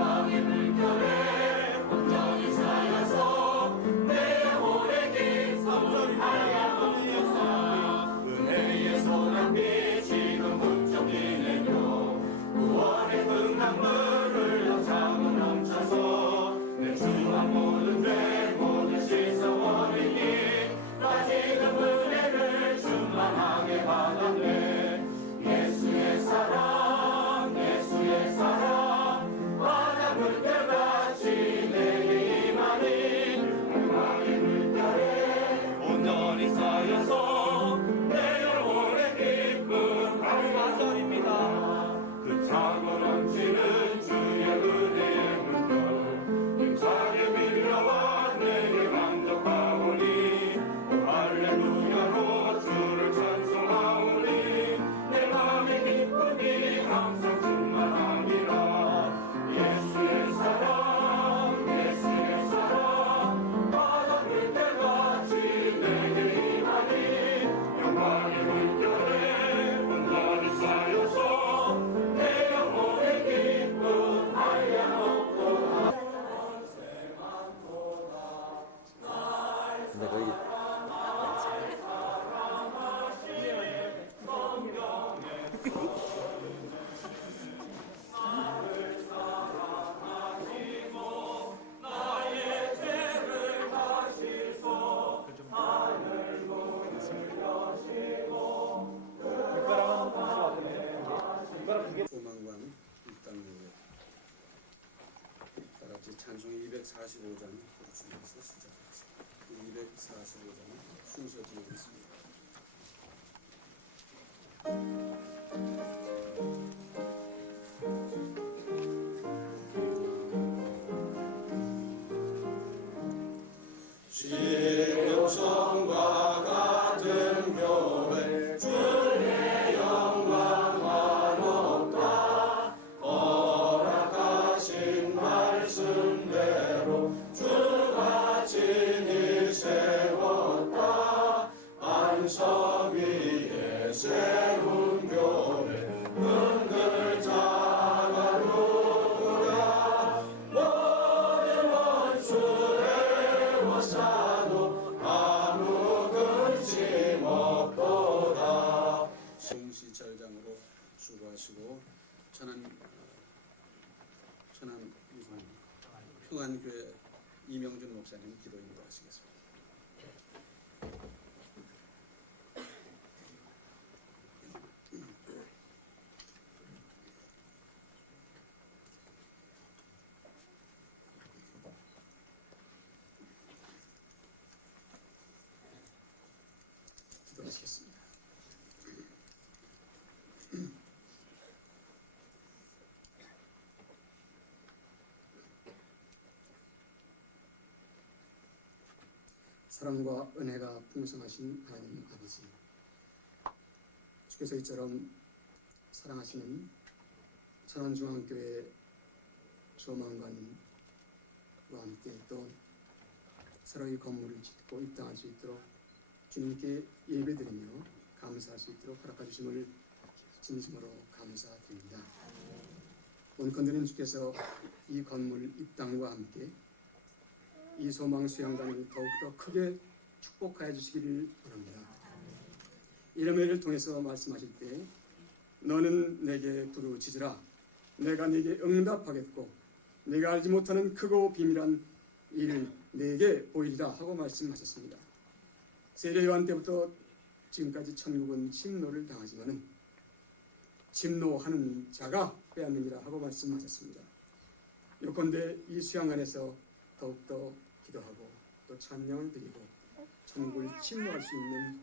영광의 물결에 온전히 쌓여서 내 영혼의 기쁨을 하야옵소서. 은혜의 소낙비 지금 훌쩍 기내며 구원의 강물을 넘창을 넘쳐서 내 주한 모든 죄 모든 실성원이니 나 지금 은혜를 충만하게 받았네. 예수의 사랑 예수의 사랑 바다 물결같이 내게 임하니 영광의 물결에 온전히 쌓여서 내 영혼의 기쁨 감사절입니다. 그 차고 넘치는 주의 은혜의 물결 힘차게 밀려와 내게 만족하오니 할렐루야로 주를 찬송하오니 내 맘의 기쁨이 항상 충만하니라. 예수의 사랑 예수의 사랑 바다 물결같이 내게 임하니 영광의 물결에 온전히 쌓여서 내 영혼의 기쁨 한량없도다. 근데 거기 소망관 입당문이요. 따라서 찬송 245장 부르시면서 시작하겠습니다. 245장은 순서 지어있습니다. 신묘성과 같은 교회 주의 영광만 없다. 허락하신 말씀대로 주가 진히 세웠다. 안석 위에 세운 교회 은근을 잡아놓으라. 모든 원수 애워싸도 아무 근심 없도다. 성시 절장으로 수고하시고 천안 평안교회 이명준 목사님 기도 인도하시겠습니다. 기도하시겠습니다. 사랑과 은혜가 풍성하신 하나님 아버지, 주께서 이처럼 사랑하시는 천안중앙교회 소망관과 함께 또 새로이 건물을 짓고 입당할 수 있도록 주님께 예배드리며 감사할 수 있도록 허락해 주심을 진심으로 감사드립니다. 원컨대는 주께서 이 건물 입당과 함께 이 소망 수양단을 더욱더 크게 축복하여 주시기를 바랍니다. 이름을 통해서 말씀하실 때 너는 내게 부르짖으라 내가 네게 응답하겠고 내가 알지 못하는 크고 비밀한 일을 네게 보이리라 하고 말씀하셨습니다. 세례 요한 때부터 지금까지 천국은 침노를 당하지만은 침노하는 자가 빼앗느니라 하고 말씀하셨습니다. 요컨대 이 수양관에서 더욱더 기도하고 또 찬양을 드리고 천국을 침노할 수 있는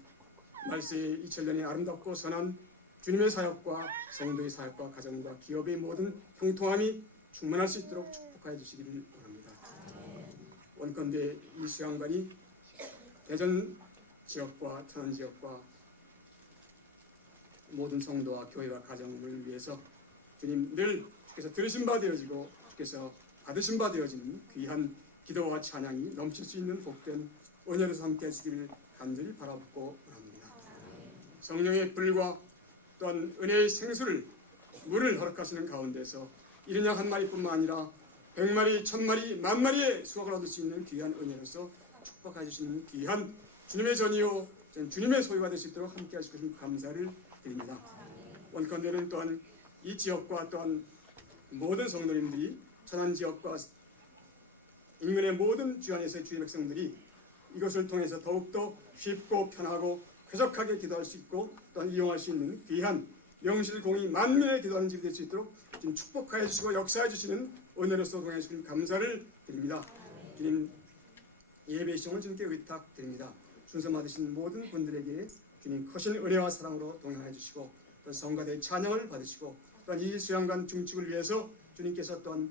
말세의 2000년의 아름답고 선한 주님의 사역과 성도의 사역과 가정과 기업의 모든 형통함이 충만할 수 있도록 축복하여 주시기를 바랍니다. 원컨대 이 수양관이 대전 지역과 천안 지역과 모든 성도와 교회와 가정을 위해서 주님 늘 주께서 들으신 바 되어지고 주께서 받으신 바 되어지는 귀한 기도와 찬양이 넘칠 수 있는 복된 은혜로서 함께 하시기를 간절히 바라보고 합니다. 성령의 불과 또한 은혜의 생수를 물을 허락하시는 가운데서 이른 양 한 마리뿐만 아니라 100마리, 1000마리, 10,000마리의 수확을 얻을 수 있는 귀한 은혜로서 축복해 주시는 귀한 주님의 전이요 주님의 소유가 될 수 있도록 함께 하실 것을 감사를 드립니다. 원컨대는 또한 이 지역과 또한 모든 성도님들이 천안 지역과 인근의 모든 주안에서의 주의 백성들이 이것을 통해서 더욱더 쉽고 편하고 쾌적하게 기도할 수 있고 또한 이용할 수 있는 귀한 명실공히 만민의 기도하는 집이 될 수 있도록 주님 축복하여 주시고 역사해 주시는 은혜로서 동행해 주시는 감사를 드립니다. 주님 예배 시청을 주님께 의탁드립니다. 순서 받으신 모든 분들에게 주님 크신 은혜와 사랑으로 동행해 주시고 또 성가대의 찬양을 받으시고 또한 이 수양관 중축을 위해서 주님께서 또한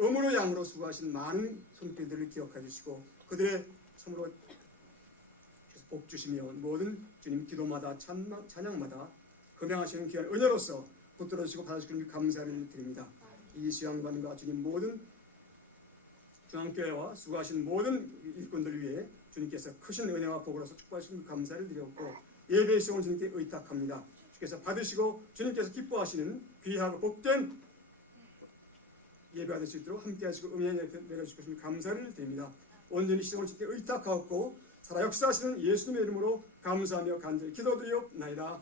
음으로 양으로 수고하신 많은 손길들을 기억해 주시고 그들의 참으로 복 주시며 모든 주님 기도마다 찬양마다 금양하시는 귀한 은혜로서 붙들어 주시고 받아주시는 감사를 드립니다. 이 수양관과 주님 모든 중앙교회와 수고하신 모든 일꾼들을 위해 주님께서 크신 은혜와 복으로서 축복하시는 감사를 드렸고 예배의 시간을 주님께 의탁합니다. 주께서 받으시고 주님께서 기뻐하시는 귀하고 복된 예배가 될 수 있도록 함께 하시고 은혜 내려주실 것을 감사를 드립니다. 온전히 시간을 주님께 의탁하옵고 살아 역사하시는 예수님의 이름으로 감사하며 간절히 기도드리옵나이다.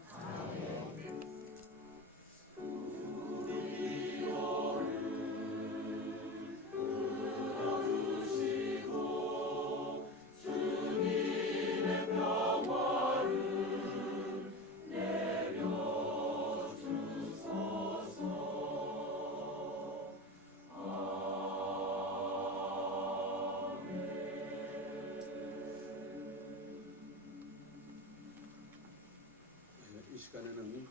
이 시간에는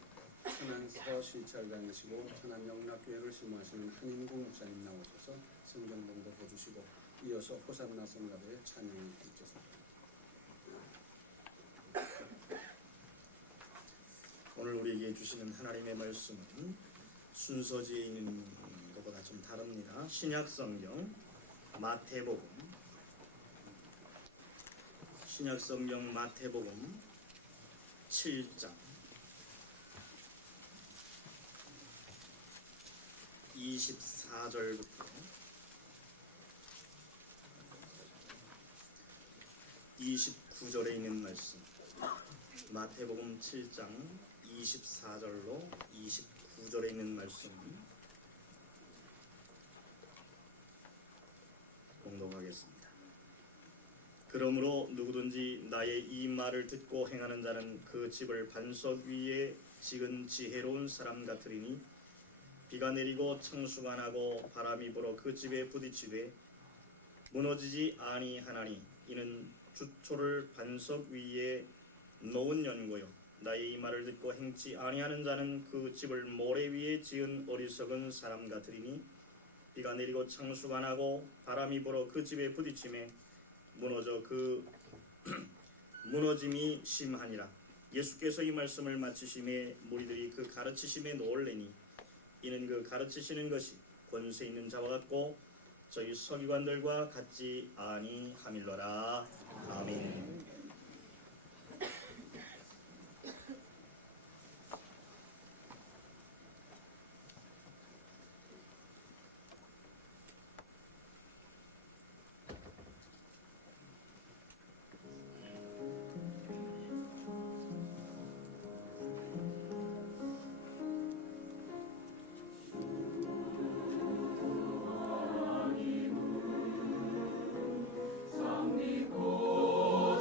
천안 서시찰장이시고 천안 영락교회를 심호하시는 한인국 목사님 나오셔서 성경 봉독해 주시고 이어서 호산나 성가대의 찬양을 드리겠습니다. 오늘 우리에게 주시는 하나님의 말씀은 순서지에 있는 것보다 좀 다릅니다. 신약성경 마태복음 7장 24절부터 29절에 있는 말씀, 마태복음 7장 24절로 29절에 있는 말씀 공독하겠습니다. 그러므로 누구든지 나의 이 말을 듣고 행하는 자는 그 집을 반석 위에 지은 지혜로운 사람 같으리니 비가 내리고 창수가 나고 바람이 불어 그 집에 부딪히되 무너지지 아니하나니 이는 주초를 반석 위에 놓은 연고요. 나의 이 말을 듣고 행치 아니하는 자는 그 집을 모래 위에 지은 어리석은 사람 같으리니 비가 내리고 창수가 나고 바람이 불어 그 집에 부딪히매 무너져 그 무너짐이 심하니라. 예수께서 이 말씀을 마치심에 무리들이 그 가르치심에 놀래니 이는 그 가르치시는 것이 권세 있는 자와 같고 저희 서기관들과 같지 아니함일러라. 아멘. 믿고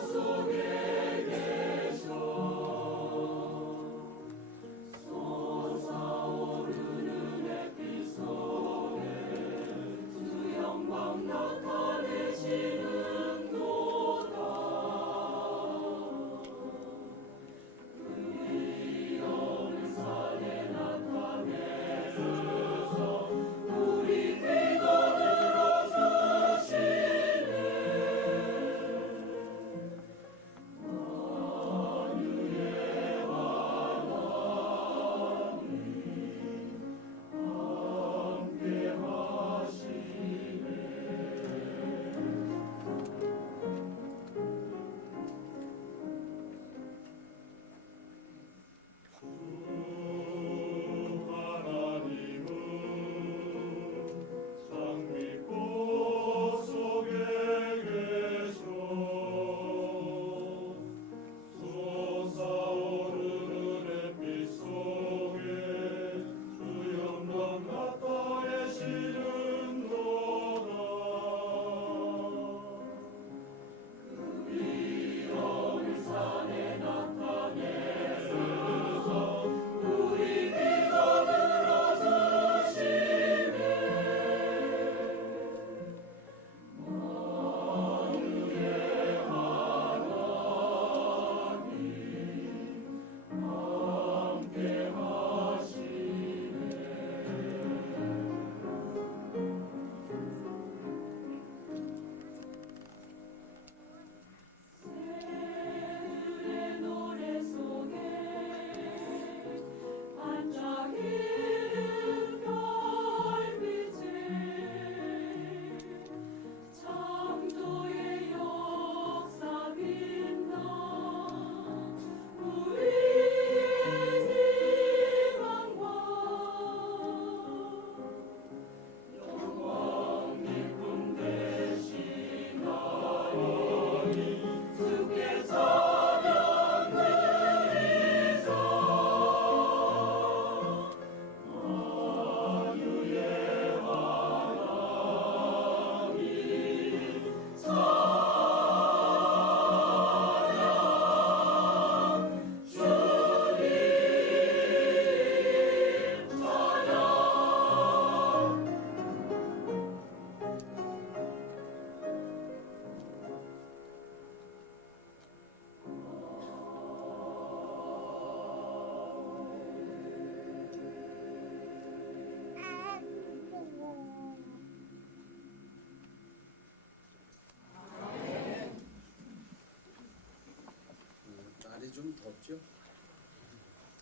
덥죠?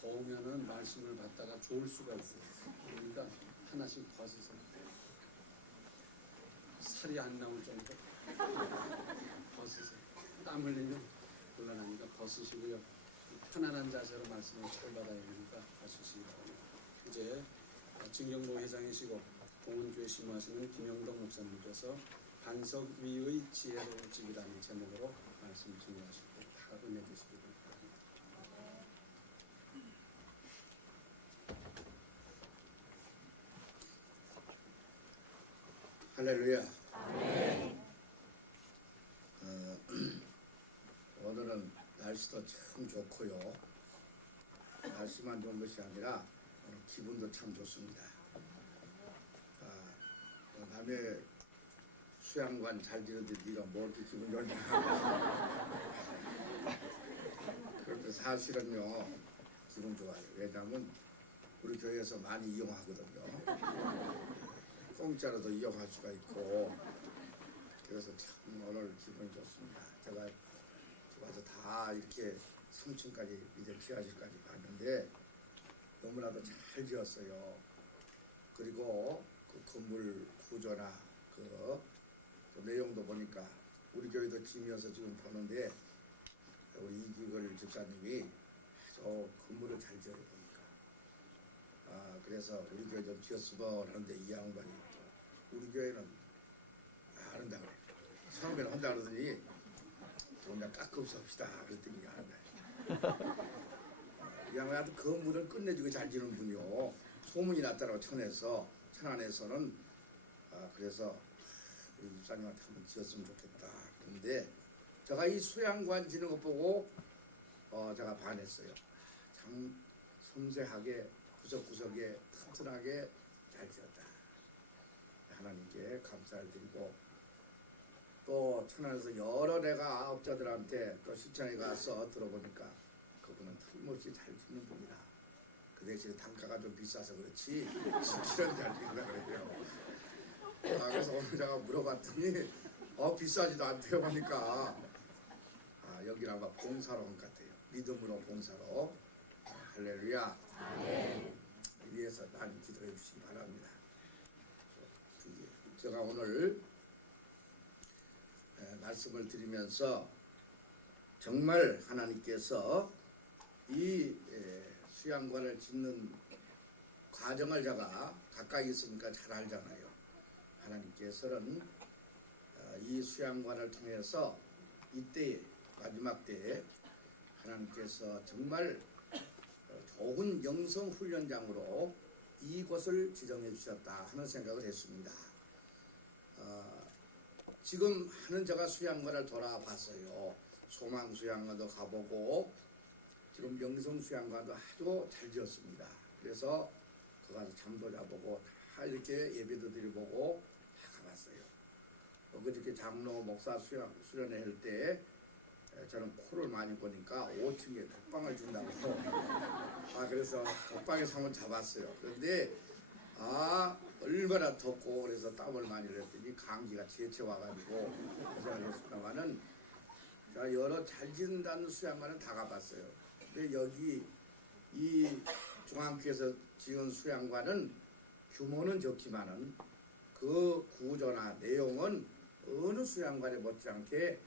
더우면은 말씀을 받다가 좋을 수가 있어요. 그러니까 하나씩 벗으세요. 살이 안 나올 정도 벗으세요. 땀 흘리면 곤란하니까 벗으시고요. 편안한 자세로 말씀을 잘 받아야 되니까 벗으시기 바랍니다. 이제 진경로 회장이시고 동원교회 심호하시는 김영덕 목사님께서 반석 위의 지혜로운 집이라는 제목으로 말씀 증거하실 때 다 은혜 주시기 바랍니다. 할렐루야. 오늘은 날씨도 참 좋고요. 날씨만 좋은 것이 아니라 오늘 기분도 참 좋습니다. 남의 수양관 잘 지는데 네가 뭐 이렇게 기분 좋냐. 그런데 사실은요 기분 좋아요. 왜냐하면 우리 교회에서 많이 이용하거든요. 공짜로도 이용할 수가 있고 그래서 참 오늘 기분이 좋습니다. 제가 와서 다 이렇게 3층까지 이제 지하실까지 봤는데 너무나도 잘 지었어요. 그리고 그 건물 구조나 그 내용도 보니까 우리 교회도 지면서 지금 보는데 우리 이기걸 집사님이 아주 건물을 잘 지어요 보니까. 그래서 우리 교회 좀 지었으면 하는데 이 양반이 우리 교회는 안 한다 그래. 처음에는 한다 그러더니 좀 깎읍시다 그랬더니 안 한다. 이 양반한테 건물을 끝내주고 잘 지는 분이요. 소문이 났다고 천안에서는 그래서 우리 집사님한테 한번 지었으면 좋겠다. 그런데 제가 이 수양관 지는 것 보고 제가 반했어요. 참 섬세하게 구석구석에 튼튼하게 잘 지었다. 하나님께 감사를 드리고 또 천안에서 여러 내가 업자들한테 또 시청에 가서 들어보니까 그분은 틀림없이 잘 짓는 분이다. 그 대신에 단가가 좀 비싸서 그렇지 실은 잘 짓는다 그래요. 그래서 오늘 제가 물어봤더니 비싸지도 않대요 보니까 여기는 아마 봉사로 온 것 같아요. 믿음으로 봉사로. 할렐루야. 위해서 많이 기도해 주시기 바랍니다. 제가 오늘 말씀을 드리면서 정말 하나님께서 이 수양관을 짓는 과정을 제가 가까이 있으니까 잘 알잖아요. 하나님께서는 이 수양관을 통해서 이때에 마지막 때에 하나님께서 정말 좋은 영성 훈련장으로 이곳을 지정해 주셨다 하는 생각을 했습니다. 지금 하는 제가 수양관을 돌아봤어요. 소망 수양관도 가보고 지금 영성 수양관도 아주 잘 지었습니다. 그래서 그 가서 잠도 자보고 다 이렇게 예배도 드려보고 다 가봤어요. 그저께 장로 목사 수련회 할 때 저는 코를 많이 보니까 5층에 독방을 준다고 그래서 독방에서 한번 잡았어요. 그런데 얼마나 덥고 그래서 땀을 많이 흘렸더니 감기가 지쳐 와가지고 고생했습니다만은 제가 여러 잘 짓는다는 수양관은 다 가봤어요. 근데 여기 이 중앙교에서 지은 수양관은 규모는 적지만은 그 구조나 내용은 어느 수양관에 못지않게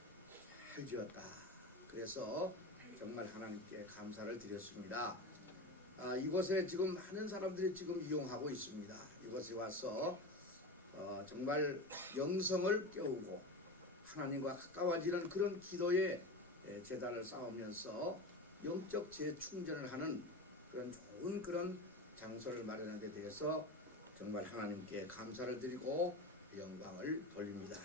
잘 지었다. 그래서 정말 하나님께 감사를 드렸습니다. 이곳에 지금 많은 사람들이 지금 이용하고 있습니다. 이곳에 와서 정말 영성을 깨우고 하나님과 가까워지는 그런 기도의 재단을 쌓으면서 영적 재충전을 하는 그런 좋은 그런 장소를 마련하는 데 대해서 정말 하나님께 감사를 드리고 영광을 돌립니다.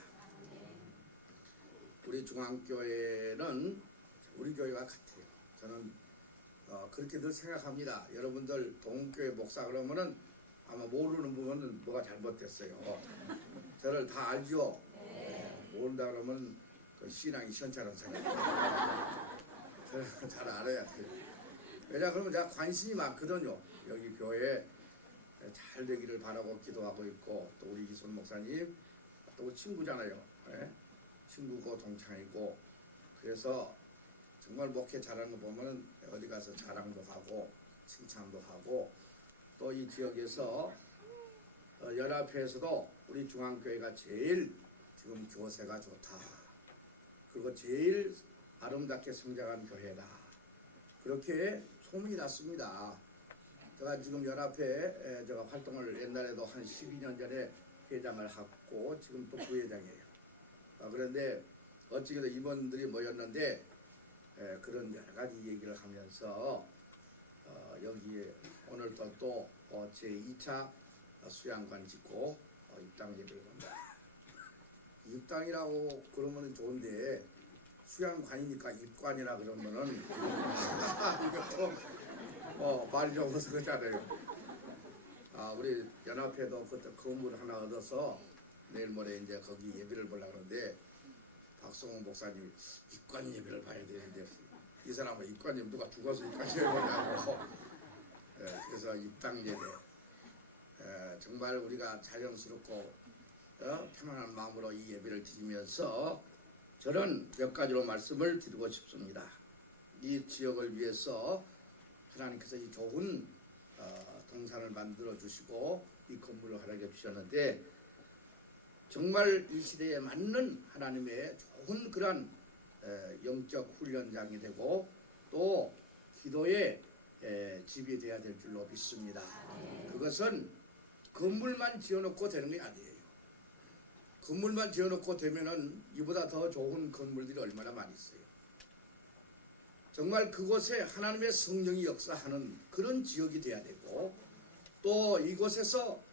우리 중앙교회는 우리 교회와 같아요. 저는 그렇게 늘 생각합니다. 여러분들 동교회 목사 그러면은 아마 모르는 부분은 뭐가 잘못됐어요. 저를 다 알죠? 모른다 그러면 그 신앙이 시원찮은 사람. 저는 잘 알아야 돼요. 왜냐 그러면 제가 관심이 많거든요. 여기 교회 잘 되기를 바라고 기도하고 있고 또 우리 이손 목사님 또 친구잖아요. 친구고 동창이고 그래서 정말 목회 잘하는 거 보면은 어디 가서 자랑도 하고 칭찬도 하고 또 이 지역에서 연합회에서도 우리 중앙교회가 제일 지금 교세가 좋다. 그리고 제일 아름답게 성장한 교회다. 그렇게 소문이 났습니다. 제가 지금 연합회 제가 활동을 옛날에도 한 12년 전에 회장을 하고 지금 또 부회장이에요. 그런데 어찌게든 임원들이 모였는데 그런 여러 가지 얘기를 하면서 여기에 오늘도 또 제2차 수양관 짓고 입당 예배를 본다. 입당이라고 그러면 좋은데 수양관이니까 입관이라 그러면은 이거 말이 좀 어서 그러잖아요. 우리 연합회도 그때 건물 하나 얻어서 내일 모레 이제 거기 예배를 보려고 하는데 박성훈 목사님이 입관 예배를 봐야 되는데 이 사람은 입관 예배 누가 죽어서 입관 예배 보냐고. 그래서 입당 예배 정말 우리가 자연스럽고 편안한 마음으로 이 예배를 드리면서 저는 몇 가지로 말씀을 드리고 싶습니다. 이 지역을 위해서 하나님께서 이 좋은 동산을 만들어 주시고 이 건물을 허락해 주셨는데 정말 이 시대에 맞는 하나님의 좋은 그런 영적 훈련장이 되고 또 기도의 집이 되어야 될 줄로 믿습니다. 그것은 건물만 지어놓고 되는 게 아니에요. 건물만 지어놓고 되면은 이보다 더 좋은 건물들이 얼마나 많이 있어요. 정말 그곳에 하나님의 성령이 역사하는 그런 지역이 돼야 되고 또 이곳에서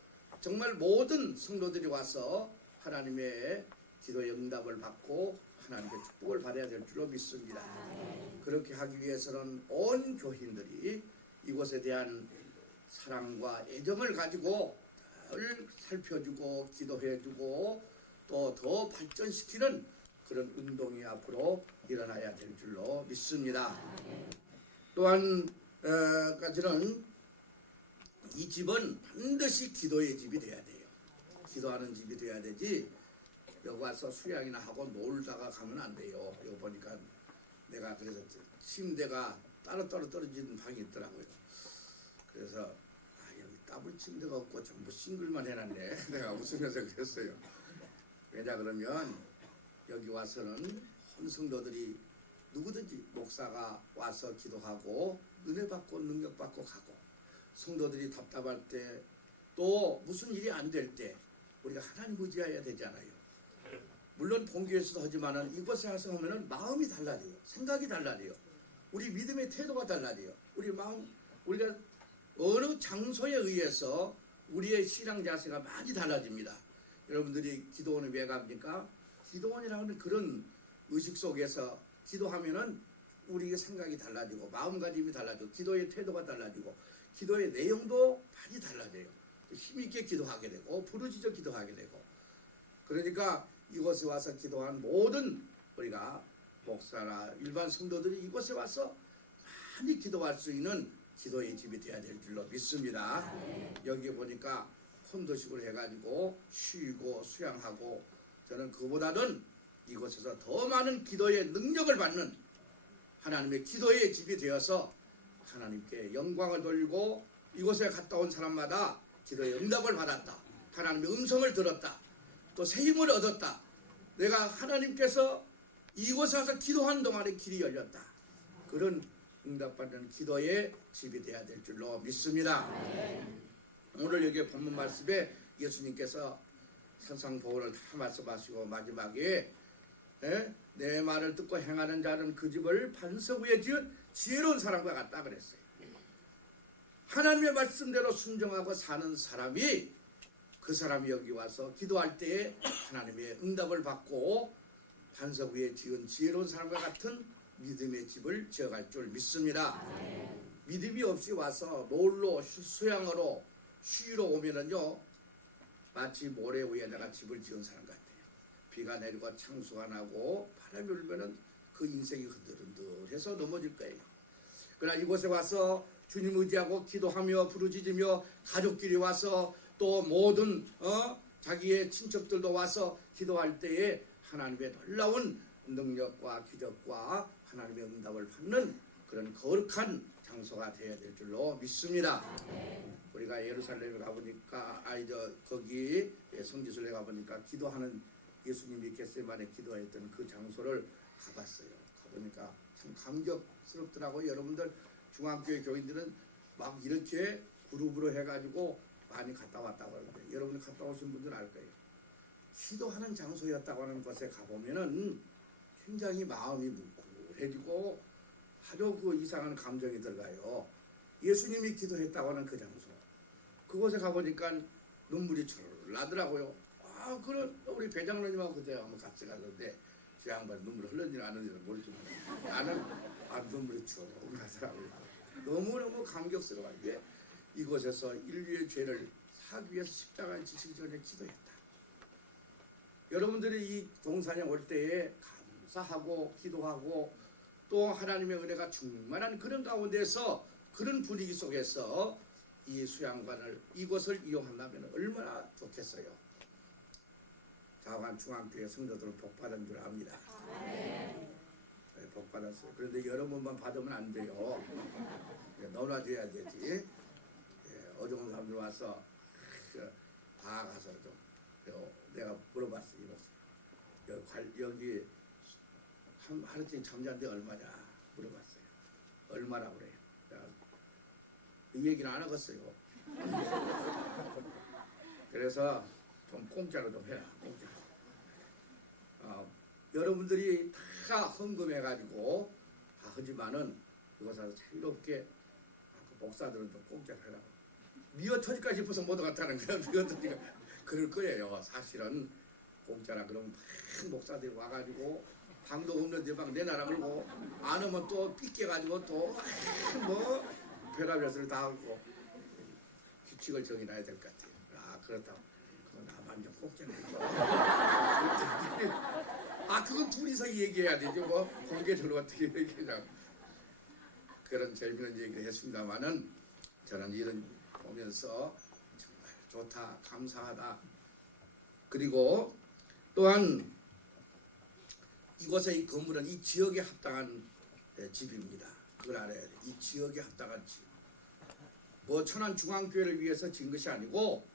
정말 모든 성도들이 와서 하나님의 기도의 응답을 받고 하나님의 축복을 받아야 될 줄로 믿습니다. 그렇게 하기 위해서는 온 교인들이 이곳에 대한 사랑과 애정을 가지고 늘 살펴주고 기도해주고 또 더 발전시키는 그런 운동이 앞으로 일어나야 될 줄로 믿습니다. 또한 까지는 이 집은 반드시 기도의 집이 돼야 돼요. 기도하는 집이 돼야 되지 여기 와서 수양이나 하고 놀다가 가면 안 돼요. 여기 보니까 내가 그래서 침대가 따로따로 떨어지는 방이 있더라고요. 그래서 여기 더블 침대가 없고 전부 싱글만 해놨네. 내가 웃으면서 그랬어요. 왜냐 그러면 여기 와서는 온 성도들이 누구든지 목사가 와서 기도하고 은혜 받고 능력 받고 가고 성도들이 답답할 때 또 무슨 일이 안 될 때 우리가 하나님 의지해야 되잖아요. 물론 본교에서도 하지만은 이곳에 와서 하면은 마음이 달라져요. 생각이 달라져요. 우리 믿음의 태도가 달라져요. 우리 마음 우리가 어느 장소에 의해서 우리의 신앙 자세가 많이 달라집니다. 여러분들이 기도원에 왜 갑니까? 기도원이라는 그런 의식 속에서 기도하면은 우리의 생각이 달라지고 마음가짐이 달라지고 기도의 태도가 달라지고 기도의 내용도 많이 달라져요. 힘있게 기도하게 되고 부르짖어 기도하게 되고 그러니까 이곳에 와서 기도한 모든 우리가 목사나 일반 성도들이 이곳에 와서 많이 기도할 수 있는 기도의 집이 되어야 될 줄로 믿습니다. 여기 보니까 콘도식으로 해가지고 쉬고 수양하고 저는 그보다는 이곳에서 더 많은 기도의 능력을 받는 하나님의 기도의 집이 되어서 하나님께 영광을 돌리고 이곳에 갔다 온 사람마다 기도의 응답을 받았다. 하나님의 음성을 들었다. 또 새 힘을 얻었다. 내가 하나님께서 이곳에 와서 기도하는 동안에 길이 열렸다. 그런 응답받는 기도의 집이 되어야 될 줄로 믿습니다. 오늘 여기 본문 말씀에 예수님께서 천상복음을 다 말씀하시고 마지막에 내 말을 듣고 행하는 자는 그 집을 반석 위에 지은 지혜로운 사람과 같다 그랬어요. 하나님의 말씀대로 순종하고 사는 사람이 그 사람이 여기 와서 기도할 때에 하나님의 응답을 받고 반석 위에 지은 지혜로운 사람과 같은 믿음의 집을 지어갈 줄 믿습니다. 믿음이 없이 와서 놀러 수양으로 쉬러 오면은요 마치 모래 위에다가 집을 지은 사람 같아요. 비가 내리고 창수가 나고 바람이 불면은 그 인생이 흔들흔들해서 넘어질 거예요. 그러나 이곳에 와서 주님 의지하고 기도하며 부르짖으며 가족끼리 와서 또 모든 자기의 친척들도 와서 기도할 때에 하나님의 놀라운 능력과 기적과 하나님의 응답을 받는 그런 거룩한 장소가 되어야 될 줄로 믿습니다. 우리가 예루살렘에 가보니까 거기 성지순례 가보니까 기도하는 예수님이 겟세마네 기도했던 그 장소를 가봤어요. 가보니까 참 감격스럽더라고요. 여러분들 중앙교회 교인들은 막 이렇게 그룹으로 해가지고 많이 갔다 왔다고 하는데 여러분이 갔다 오신 분들은 알 거예요. 기도하는 장소였다고 하는 곳에 가보면은 굉장히 마음이 뭉클해지고 아주 그 이상한 감정이 들어가요. 예수님이 기도했다고 하는 그 장소. 그곳에 가보니까 눈물이 철 나더라고요. 그런 우리 배장로님하고 그때 한번 같이 갔는데 제 양반 눈물 흘렀는지 안 흘렀는지 모르지만 나는 눈물이 철 나더라고요. 너무너무 감격스러워요. 왜? 이곳에서 인류의 죄를 사기 위해서 십자가에 지시기 전에 기도했다. 여러분들이 이 동산에 올 때에 감사하고 기도하고 또 하나님의 은혜가 충만한 그런 가운데서 그런 분위기 속에서 이 수양관을 이곳을 이용한다면 얼마나 좋겠어요. 자관 중앙교회 성도들은 복 받은 줄 압니다. 네, 복 받았어요. 그런데 여러 번만 받으면 안 돼요. 넣어놔줘야 되지. 어려운 사람들 와서 다 가서 좀 내가 물어봤어요. 여기 하루쯤 잠자는데 얼마냐 물어봤어요. 얼마라고 그래요. 이 얘기는 안 하겠어요. 그래서 좀 공짜로 좀 해라. 공짜로. 여러분들이 다 헌금해가지고 다 하지만은 이것을 자유롭게 목사들은 좀 공짜로 해라고. 미어 터질까 싶어서 못 갔다는 거야. 미어 터질까. 그럴 거예요. 사실은 공짜라 그러면 막 목사들이 와가지고 방도 없는데 막 내놔라 그러고 안 오면 또 삐껴가지고 또 뭐 별의별 소리 다 하고 규칙을 정해놔야 될 것 같아요. 그렇다고 그건 나만 좀 공짜로 그건 둘이서 얘기해야 되죠. 뭐 공개적으로 어떻게 얘기하냐고. 그런 재미있는 얘기를 했습니다마는 저는 이런 보면서 정말 좋다, 감사하다. 그리고 또한 이곳의 이 건물은 이 지역에 합당한 집입니다. 그걸 알아야 돼. 이 지역에 합당한 집. 뭐 천안 중앙교회를 위해서 지은 것이 아니고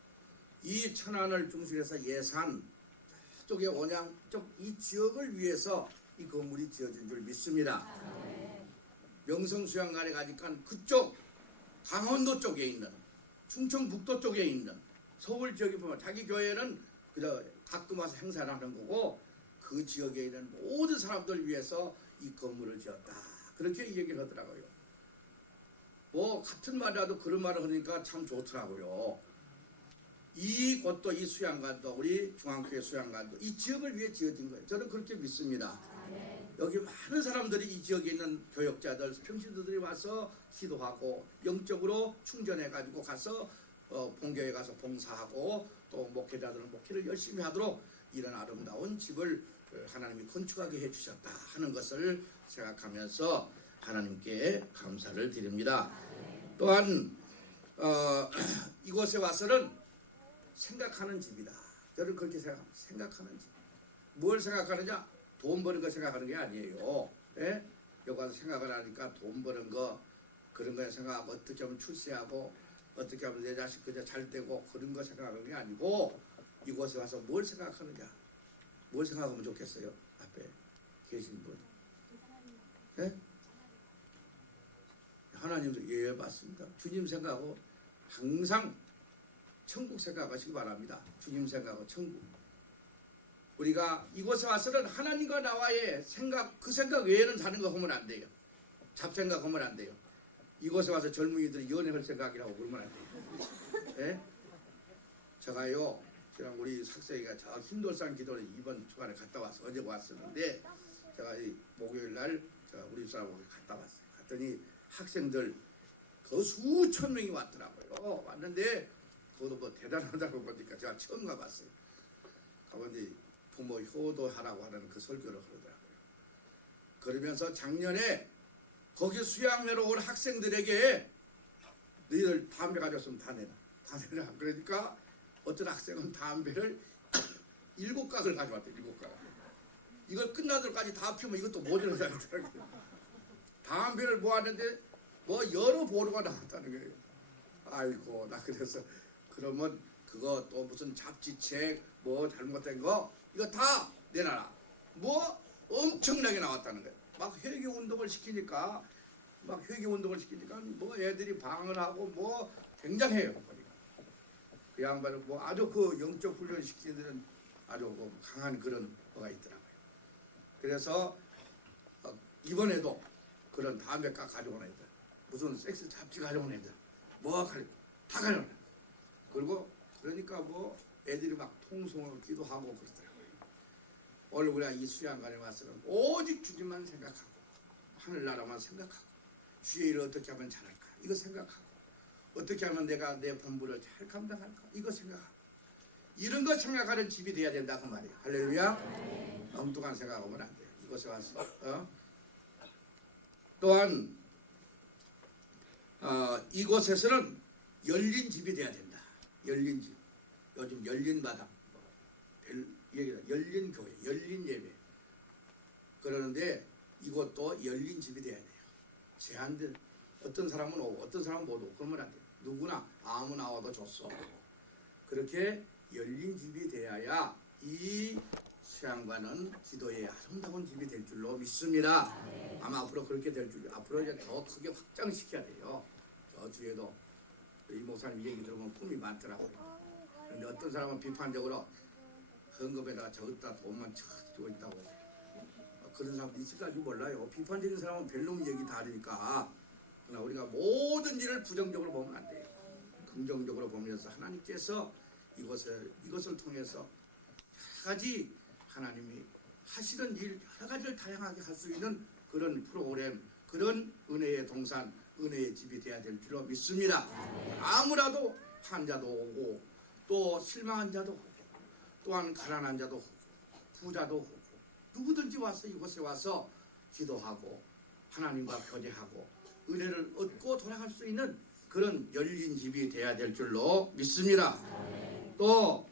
이 천안을 중심해서 예산 저쪽에 원양 쪽 이 지역을 위해서 이 건물이 지어진 줄 믿습니다. 명성수양관에 가니까 그쪽 강원도 쪽에 있는 충청북도 쪽에 있는 서울 지역에 보면 자기 교회는 그저 가끔 와서 행사를 하는 거고 그 지역에 있는 모든 사람들 위해서 이 건물을 지었다. 그렇게 얘기를 하더라고요. 뭐 같은 말이라도 그런 말을 하니까 참 좋더라고요. 이곳도 이 수양관도 우리 중앙교회 수양관도 이 지역을 위해 지어진 거예요. 저는 그렇게 믿습니다. 여기 많은 사람들이 이 지역에 있는 교역자들, 평신도들이 와서 기도하고 영적으로 충전해가지고 가서 본교에 가서 봉사하고 또 목회자들은 목회를 열심히 하도록 이런 아름다운 집을 하나님이 건축하게 해주셨다 하는 것을 생각하면서 하나님께 감사를 드립니다. 또한 이곳에 와서는 생각하는 집이다. 저는 그렇게 생각하는 집. 뭘 생각하느냐? 돈 버는 거 생각하는 게 아니에요. 예? 여기 와서 생각을 하니까 돈 버는 거 그런 거에 생각하고 어떻게 하면 출세하고 어떻게 하면 내 자식 그저 잘 되고 그런 거 생각하는 게 아니고 이곳에 와서 뭘 생각하느냐? 뭘 생각하면 좋겠어요? 앞에 계신 분. 예? 하나님도 예 맞습니다. 주님 생각하고 항상 천국 생각하시기 바랍니다. 주님 생각하고 천국. 우리가 이곳에 와서는 하나님과 나와의 생각, 그 생각 외에는 다른 거 하면 안 돼요. 잡생각 하면 안 돼요. 이곳에 와서 젊은이들이 연애할 생각이라고 그러면 안 돼요. 예? 제가요, 그냥 우리 학생이가 저 흰돌산 기도를 이번 주간에 갔다 왔어. 어제 왔었는데 제가 이 목요일 날 우리 사람하고 갔다 왔어요. 갔더니 학생들 그 수천 명이 왔더라고요. 왔는데 그것도 뭐 대단하다고 보니까 제가 처음 가봤어요. 가보니 부모 효도하라고 하는 그 설교를 하더라고요. 그러면서 작년에 거기 수양회로 온 학생들에게 너희들 담배 가졌으면 다 내놔. 다 내놔. 그러니까 어떤 학생은 담배를 7각을 가져왔대. 7각. 이걸 끝나도록까지 다 피우면 이것도 모자라다는 거예요. 담배를 모았는데 뭐 여러 보루가 나왔다는 거예요. 아이고 나 그래서 그러면 그거 또 무슨 잡지책 뭐 잘못된 거 이거 다 내놔라. 뭐 엄청나게 나왔다는 거예요. 막 회개 운동을 시키니까 뭐 애들이 방언하고 뭐 굉장해요. 보니까 그 양반은 뭐 아주 그 영적 훈련 시키는 데는 아주 그 강한 그런 거가 있더라고요. 그래서 이번에도 그런 담배가 가져온 애들, 무슨 섹스 잡지 가져온 애들, 뭐 다 가져온 애들. 그리고 그러니까 뭐 애들이 막 통성을 기도하고 그러더라고요. 오늘 우리가 이 수양관에 와서는 오직 주님만 생각하고 하늘나라만 생각하고 주의 일을 어떻게 하면 잘할까 이거 생각하고 어떻게 하면 내가 내 본분을 잘 감당할까 이거 생각하고 이런 거 생각하는 집이 돼야 된다 그 말이에요. 할렐루야. 엉뚱한 생각하면 안 돼요. 이곳에 와서 또한 이곳에서는 열린 집이 돼야 된다. 열린 집. 요즘 열린 마당, 열린 교회, 열린 예배. 그러는데 이것도 열린 집이 돼야 돼요. 제한된 어떤 사람은 오고 어떤 사람은 못 오고 그러면 안 돼요. 누구나 아무나 와도 좋소. 그렇게 열린 집이 되어야 이 수양관은 기도의 아름다운 집이 될 줄로 믿습니다. 아마 앞으로 그렇게 될 줄, 앞으로 이제 더 크게 확장시켜야 돼요. 저 뒤에도 이 목사님 얘기 들으면 꿈이 많더라고요. 그런데 어떤 사람은 비판적으로 헌금에다가 저기다 돈만 쳐주고 있다고 그런 사람도 있을지 몰라요. 비판적인 사람은 별놈 얘기 다 하니까 그러나 우리가 모든 일을 부정적으로 보면 안 돼요. 긍정적으로 보면서 하나님께서 이것을 통해서 여러 가지 하나님이 하시는 일 여러 가지를 다양하게 할 수 있는 그런 프로그램, 그런 은혜의 동산, 은혜의 집이 돼야 될 줄로 믿습니다. 아무라도 환자도 오고 또 실망한 자도 오고 또한 가난한 자도 오고 부자도 오고 누구든지 와서 이곳에 와서 기도하고 하나님과 교제하고 은혜를 얻고 돌아갈 수 있는 그런 열린 집이 돼야 될 줄로 믿습니다. 또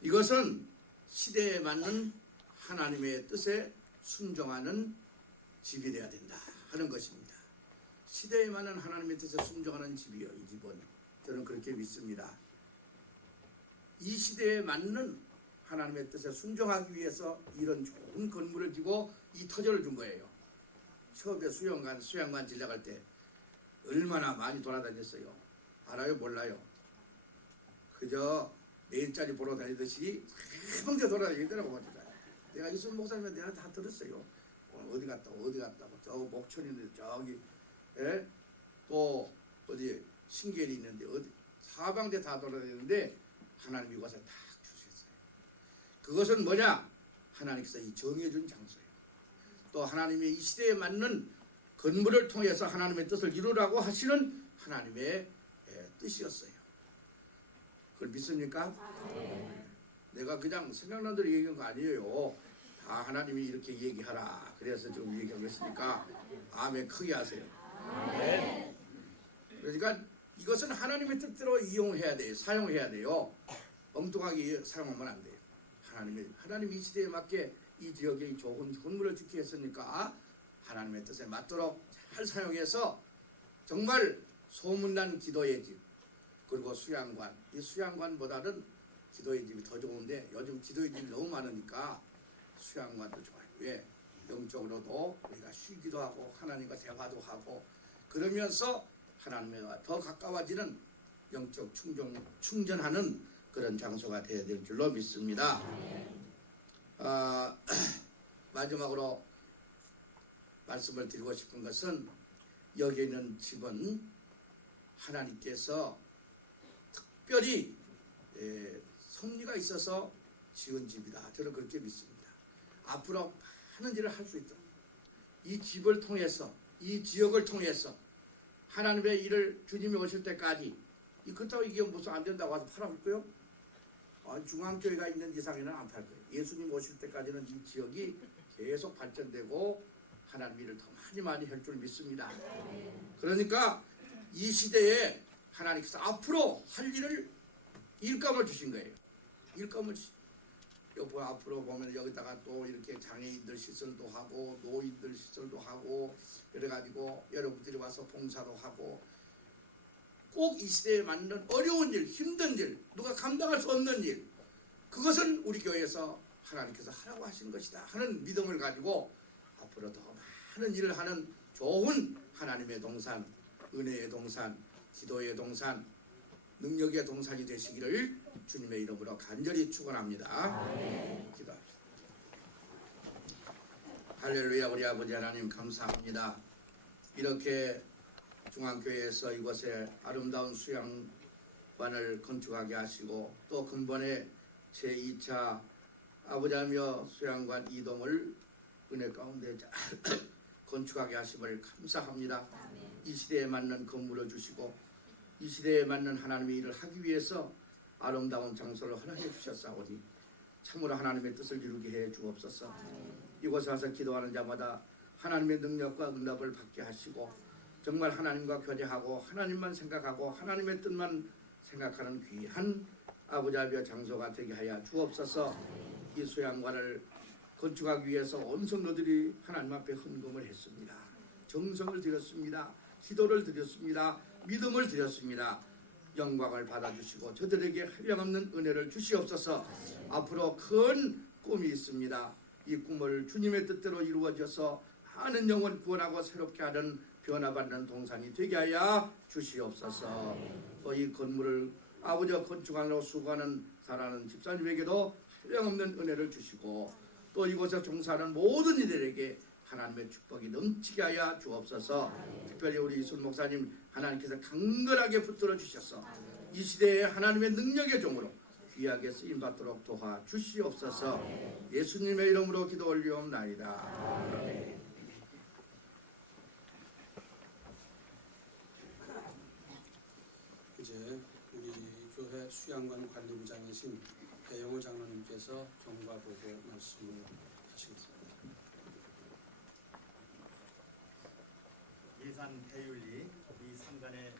이것은 시대에 맞는 하나님의 뜻에 순종하는 집이 돼야 된다 하는 것입니다. 시대에 맞는 하나님의 뜻에 순종하는 집이요. 이 집은 저는 그렇게 믿습니다. 이 시대에 맞는 하나님의 뜻에 순종하기 위해서 이런 좋은 건물을 지고 이 터전을 준 거예요. 처음에 수양관 진략할 때 얼마나 많이 돌아다녔어요. 알아요? 몰라요? 그저 내일짜리 보러 다니듯이 한번에 돌아다니더라고 보니까 내가 이순 목사님한테 내가 다 들었어요. 어디 갔다고 저 목천이 있는데 저기 또 어디 신계리 있는데 어디 사방대 다 돌아다니는데 하나님이 이곳에 딱 주셨어요. 그것은 뭐냐? 하나님께서 이 정해준 장소예요. 또 하나님의 이 시대에 맞는 건물을 통해서 하나님의 뜻을 이루라고 하시는 하나님의 뜻이었어요. 그걸 믿습니까? 내가 그냥 생각난 대로 얘기한 거 아니에요. 다 하나님이 이렇게 얘기하라. 그래서 지금 얘기하고 있으니까 아멘 크게 하세요. 네. 그러니까 이것은 하나님의 뜻대로 이용해야 돼요. 사용해야 돼요. 엉뚱하게 사용하면 안 돼요. 하나님이 이 시대에 맞게 이 지역에 좋은 건물을 짓게 했으니까 하나님의 뜻에 맞도록 잘 사용해서 정말 소문난 기도의 집 그리고 수양관, 이 수양관보다는 기도의 집이 더 좋은데 요즘 기도의 집이 너무 많으니까 수양관도 좋아요. 왜? 영적으로도 우리가 쉬기도 하고 하나님과 대화도 하고 그러면서 하나님과 더 가까워지는 영적 충전하는 그런 장소가 되어야 될 줄로 믿습니다. 마지막으로 말씀을 드리고 싶은 것은 여기 있는 집은 하나님께서 특별히 섭리가 있어서 지은 집이다. 저는 그렇게 믿습니다. 앞으로 많은 일을 할 수 있도록 이 집을 통해서 이 지역을 통해서 하나님의 일을 주님이 오실 때까지 그렇다고 이게 무슨 안 된다고 와서 팔아볼까요? 중앙교회가 있는 이상에는 안 팔 거예요. 예수님 오실 때까지는 이 지역이 계속 발전되고 하나님 일을 더 많이 할 줄 믿습니다. 그러니까 이 시대에 하나님께서 앞으로 할 일을 일감을 주신 거예요. 일감을 주신. 옆으로 앞으로 보면 여기다가 또 이렇게 장애인들 시설도 하고 노인들 시설도 하고 그래가지고 여러분들이 와서 봉사도 하고 꼭 이 시대에 맞는 어려운 일, 힘든 일, 누가 감당할 수 없는 일, 그것은 우리 교회에서 하나님께서 하라고 하신 것이다 하는 믿음을 가지고 앞으로 더 많은 일을 하는 좋은 하나님의 동산, 은혜의 동산, 기도의 동산, 능력의 동산이 되시기를 주님의 이름으로 간절히 축원합니다. 기도합시다. 할렐루야. 우리 아버지 하나님 감사합니다. 이렇게 중앙교회에서 이곳에 아름다운 수양관을 건축하게 하시고 또 근본에 제2차 아버지하며 수양관 이동을 은혜 가운데 잘 건축하게 하심을 감사합니다. 이 시대에 맞는 건물을 주시고 이 시대에 맞는 하나님의 일을 하기 위해서 아름다운 장소를 허락해 주셨사오니 참으로 하나님의 뜻을 이루게 해 주옵소서. 이곳에 와서 기도하는 자마다 하나님의 능력과 응답을 받게 하시고 정말 하나님과 교제하고 하나님만 생각하고 하나님의 뜻만 생각하는 귀한 아버지 아비의 장소가 되게 하여 주옵소서. 이 수양관을 건축하기 위해서 온 성도들이 하나님 앞에 헌금을 했습니다. 정성을 드렸습니다. 기도를 드렸습니다. 믿음을 드렸습니다. 영광을 받아주시고 저들에게 한량없는 은혜를 주시옵소서. 앞으로 큰 꿈이 있습니다. 이 꿈을 주님의 뜻대로 이루어져서 많은 영혼 구원하고 새롭게 하는 변화받는 동산이 되게 하여 주시옵소서. 또 이 건물을 아버지와 건축하느라 수고하는 사랑하는 집사님에게도 한량없는 은혜를 주시고 또 이곳에 종사하는 모든 이들에게 하나님의 축복이 넘치게 하여 주옵소서. 특별히 우리 이순 목사님 하나님께서 강건하게 붙들어 주셔서 이 시대에 하나님의 능력의 종으로 귀하게 쓰임받도록 도와 주시옵소서. 예수님의 이름으로 기도 올리옵나이다. 이제 우리 교회 수양관 관리부장이신 배영호 장로님께서 경과 보고 말씀을 하시겠습니다. 예산 배윤리 이 상간에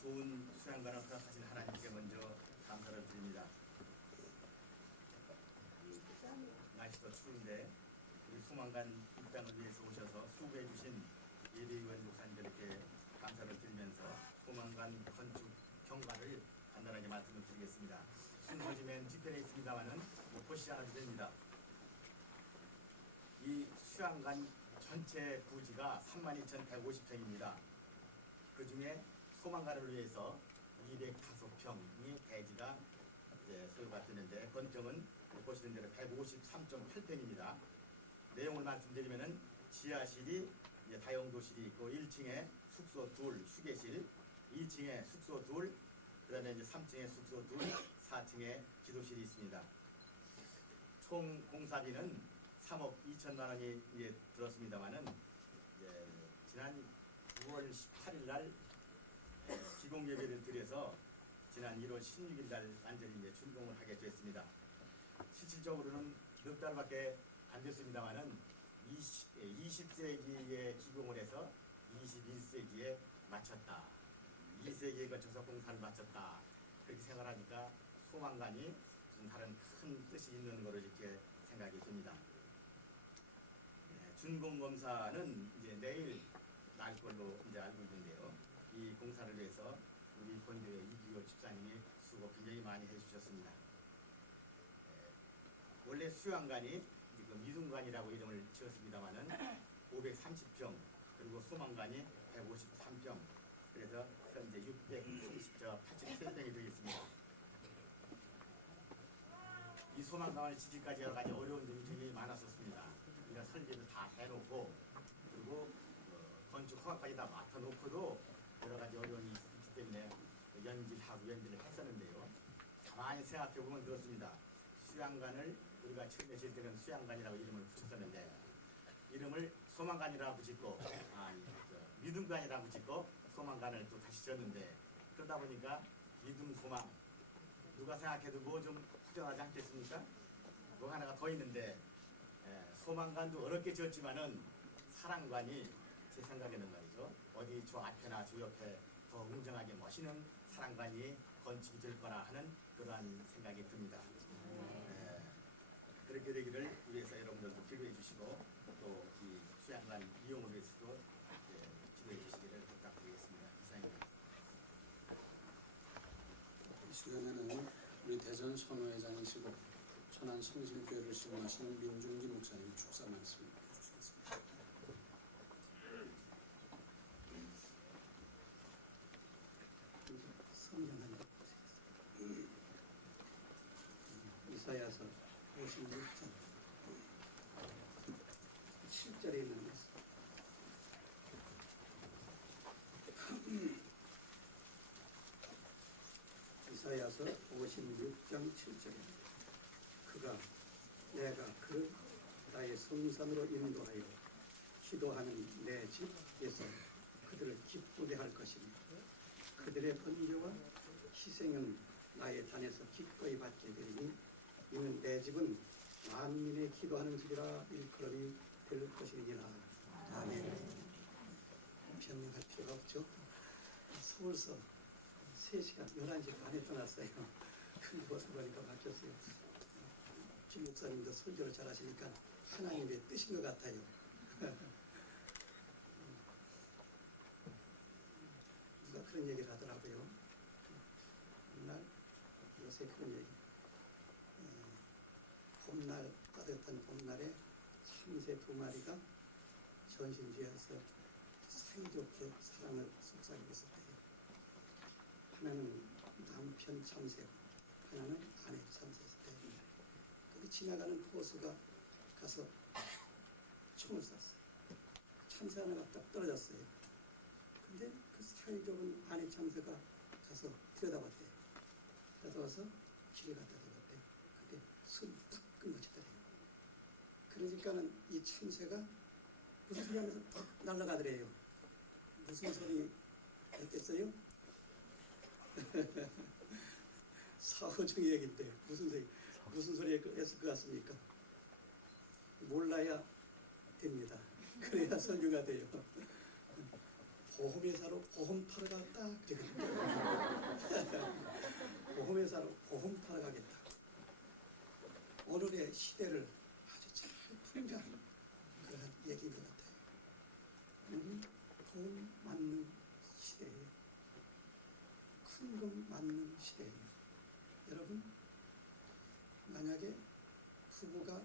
좋은 수양관을 허락하신 하나님께 먼저 감사를 드립니다. 날씨도 추운데 우리 소망관 입장을 위해서 오셔서 수고해 주신 예배위원 목사님들께 감사를 드리면서 소망관 건축 경과를 간단하게 말씀을 드리겠습니다. 순서지면 뒤편에 있습니다만은 보시지 않아도 됩니다. 이 수양관 전체 부지가 32,150평입니다. 그 중에 소망관을 위해서 205평의 대지가 소유가 되는데 건평은 보시는 대로 153.8평입니다. 내용을 말씀드리면은 지하실이 다용도실이 있고 1층에 숙소 둘, 휴게실, 2층에 숙소 둘, 그다음에 이제 3층에 숙소 둘, 4층에 기도실이 있습니다. 총 공사비는 3억 2천만 원이 들었습니다만은 지난 9월 18일 날 기공 예배를 드려서 지난 1월 16일 날 완전히 준공을 하게 됐습니다. 실질적으로는 몇 달밖에 안 됐습니다만은 20세기에 기공을 해서 21세기에 마쳤다. 2세기에 거쳐서 공사를 마쳤다. 그렇게 생각하니까 소망관이 좀 다른 큰 뜻이 있는 거로 이렇게 생각이 듭니다. 준공 검사는 이제 내일 날 걸로 이제 알고 있는데요. 이 공사를 위해서 우리 본교회 이기호 집사님이 수고 굉장히 많이 해주셨습니다. 원래 수양관이 지금 미둥관이라고 이름을 지었습니다만은 530평 그리고 소망관이 153평 그래서 현재 687평이 되겠습니다. 이 소망관을 짓기까지 여러 가지 어려운 점이 굉장히 많았었습니다. 우리가 설계를 다 해놓고 그리고 건축 허가까지 다 맡아놓고도 여러 가지 어려움이 있기 때문에 연기를 했었는데요. 가만히 생각해보면 그렇습니다. 수양관을 우리가 처음에 지을 때는 수양관이라고 이름을 붙였었는데 이름을 소망관이라고 짓고 믿음관이라고 짓고 소망관을 또 다시 지었는데 그러다 보니까 믿음 소망 누가 생각해도 뭐 좀 부정하지 않겠습니까? 뭐 하나가 더 있는데 소망관도 어렵게 지었지만은 사랑관이 제 생각에는 말이죠. 어디 저 앞에나 저 옆에 더 웅장하게 멋있는 사랑관이 건축이 될 거라 하는 그러한 생각이 듭니다. 잘 되기를 위해서 여러분들도 기도해 주시고 또 이 수양관 이용을 위해서도 기도해 주시기를 부탁드리겠습니다. 이상입니다. 이 시간에는 우리 대전 선호회장이시고 천안 성심교회를 신임하시는 민중기 목사님 축사 말씀 해주시겠습니다. 성경을 이사야서 56장 7절에 있는 말씀. 이사야서 56장 7절입니다. 그가 내가 그를 나의 성산으로 인도하여 기도하는 내 집에서 그들을 기쁘게 할 것입니다. 그들의 번제와 희생은 나의 단에서 기꺼이 받게 되리니 이는 내 집은 만민의 기도하는 집이라 일컬음이 될 것이니라. 아멘. 변명할 필요가 없죠. 서울서 3시간 11시 반에 떠났어요. 근데 와서 보니까 바뀌었어요. 김 목사님도 설교를 잘하시니까 하나님의 뜻인 것 같아요. 누가 그런 얘기를 하더라고요. 봄날, 요새 그런 얘기. 봄날, 따뜻한 봄날에 참새 2마리가 전신지에서 사이좋게 사랑을 속삭이고 있을 때에 하나는 남편 참새고 하나는 아내 참새였을 때 거기 지나가는 포수가 가서 총을 쐈어요. 참새 하나가 딱 떨어졌어요. 근데 그 사이좋은 아내 참새가 가서 들여다봤대요. 들여다봐서 길을 갖다 대봤대요. 근데 숨이 딱 끊어지더래요. 그러니까는 이 참새가 무슨 소리 하면서 딱 날아가더래요. 무슨 소리 했겠어요? 사후적인 얘기인데 무슨 소리 했을 것 같습니까? 몰라야 됩니다. 그래야 설교가 돼요. 보험회사로 보험 타러 갔다. 보험회사로 보험 타러 가겠다. 오늘의 시대를 아주 잘 풀이하는 그런 얘기인 것 같아요. 돈 맞는 시대에 큰금 맞는 시대에 여러분 만약에 부부가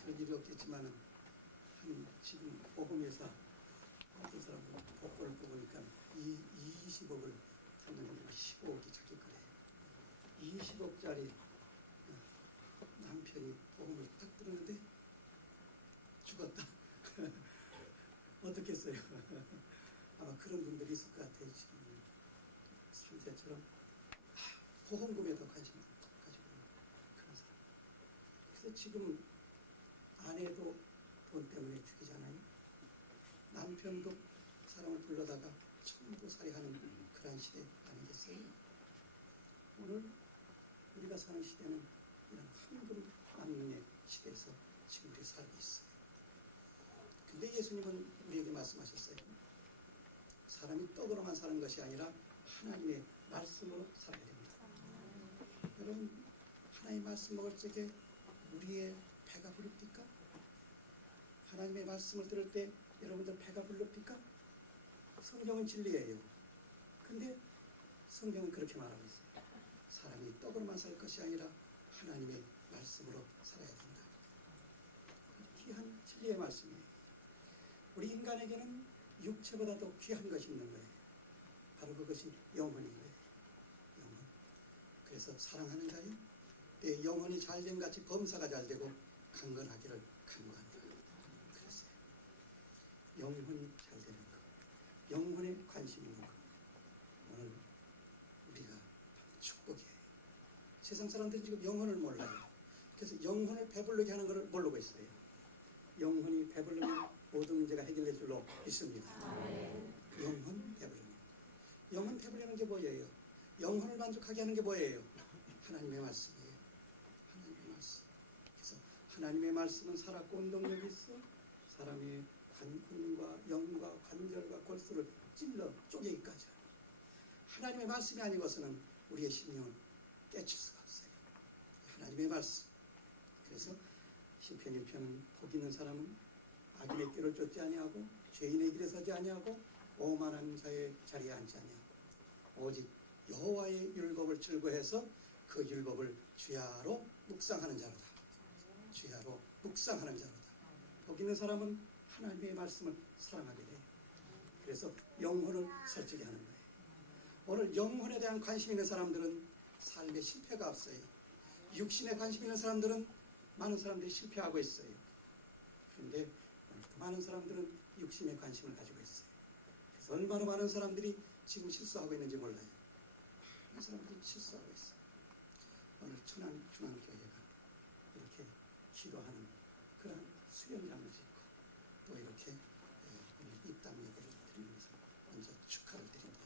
그런 일이 없겠지만은 한 지금 보험회사 어떤 사람은 복권을 뽑으니까 20억을 탔는데 15억이 자기 거래요. 20억짜리 남편이 보험을 딱 들었는데 죽었다. 어떻겠어요? 아마 그런 분들이 있을 것 같아요. 지금 삼세처럼 보험금에 더 관심을 가지고 있는 그런 사람. 그래서 지금 아내도 돈 때문에 죽이잖아요. 남편도 사람을 불러다가 천도살이하는 그런 시대 아니겠어요? 오늘 우리가 사는 시대는 이런 황금 만능의 시대에서 지금 우리 살고 있어요. 근데 예수님은 우리에게 말씀하셨어요. 사람이 떡으로만 사는 것이 아니라 하나님의 말씀으로 살아야 됩니다. 여러분, 하나님의 말씀 먹을 적에 우리의 배가 부릅니까? 하나님의 말씀을 들을 때 여러분들 배가 부릅니까? 성경은 진리예요. 근데 성경은 그렇게 말하고 있어요. 사람이 떡으로만 살 것이 아니라 하나님의 말씀으로 살아야 된다. 귀한 진리의 말씀이에요. 우리 인간에게는 육체보다도 귀한 것이 있는 거예요. 바로 그것이 영혼인 거예요. 영혼. 그래서 사랑하는가요? 내 영혼이 잘된 같이 범사가 잘되고 강건하기를 간구한다. 그랬어요. 영혼이 잘되는 것, 영혼에 관심 있는 것, 오늘 우리가 축복이에요. 세상 사람들이 지금 영혼을 몰라요. 그래서 영혼을 배부르게 하는 것을 모르고 있어요. 영혼이 배부르면 모든 문제가 해결될 줄로 믿습니다. 영혼 배부르면. 영혼 배부르는 게 뭐예요? 영혼을 만족하게 하는 게 뭐예요? 하나님의 말씀이에요. 하나님의 말씀. 그래서 하나님의 말씀은 살았고 운동력이 있어 사람의 관근과 영과 관절과 골수를 찔러 쪼개기까지 하는 하나님의 말씀이 아니고서는 우리의 심령을 깨칠 수가 없어요. 하나님의 말씀. 그래서 시편 1편은 복 있는 사람은 악인의 길을 쫓지 아니하고 죄인의 길에 서지 아니하고 오만한 자의 자리에 앉지 아니하고 오직 여호와의 율법을 즐거해서 그 율법을 주야로 묵상하는 자로다. 주야로 묵상하는 자로다. 복 있는 사람은 하나님의 말씀을 사랑하게 돼. 그래서 영혼을 설치게 하는 거예요. 오늘 영혼에 대한 관심 있는 사람들은 삶에 실패가 없어요. 육신에 관심 있는 사람들은 많은 사람들이 실패하고 있어요. 그런데 그 많은 사람들은 육신에 관심을 가지고 있어요. 그래서 얼마나 많은 사람들이 지금 실수하고 있는지 몰라요. 많은 사람들이 실수하고 있어요. 오늘 천안중앙교회가 이렇게 기도하는 그런 수련장을 짓고 또 이렇게 입당 예배를 드리는 것을 먼저 축하를 드립니다.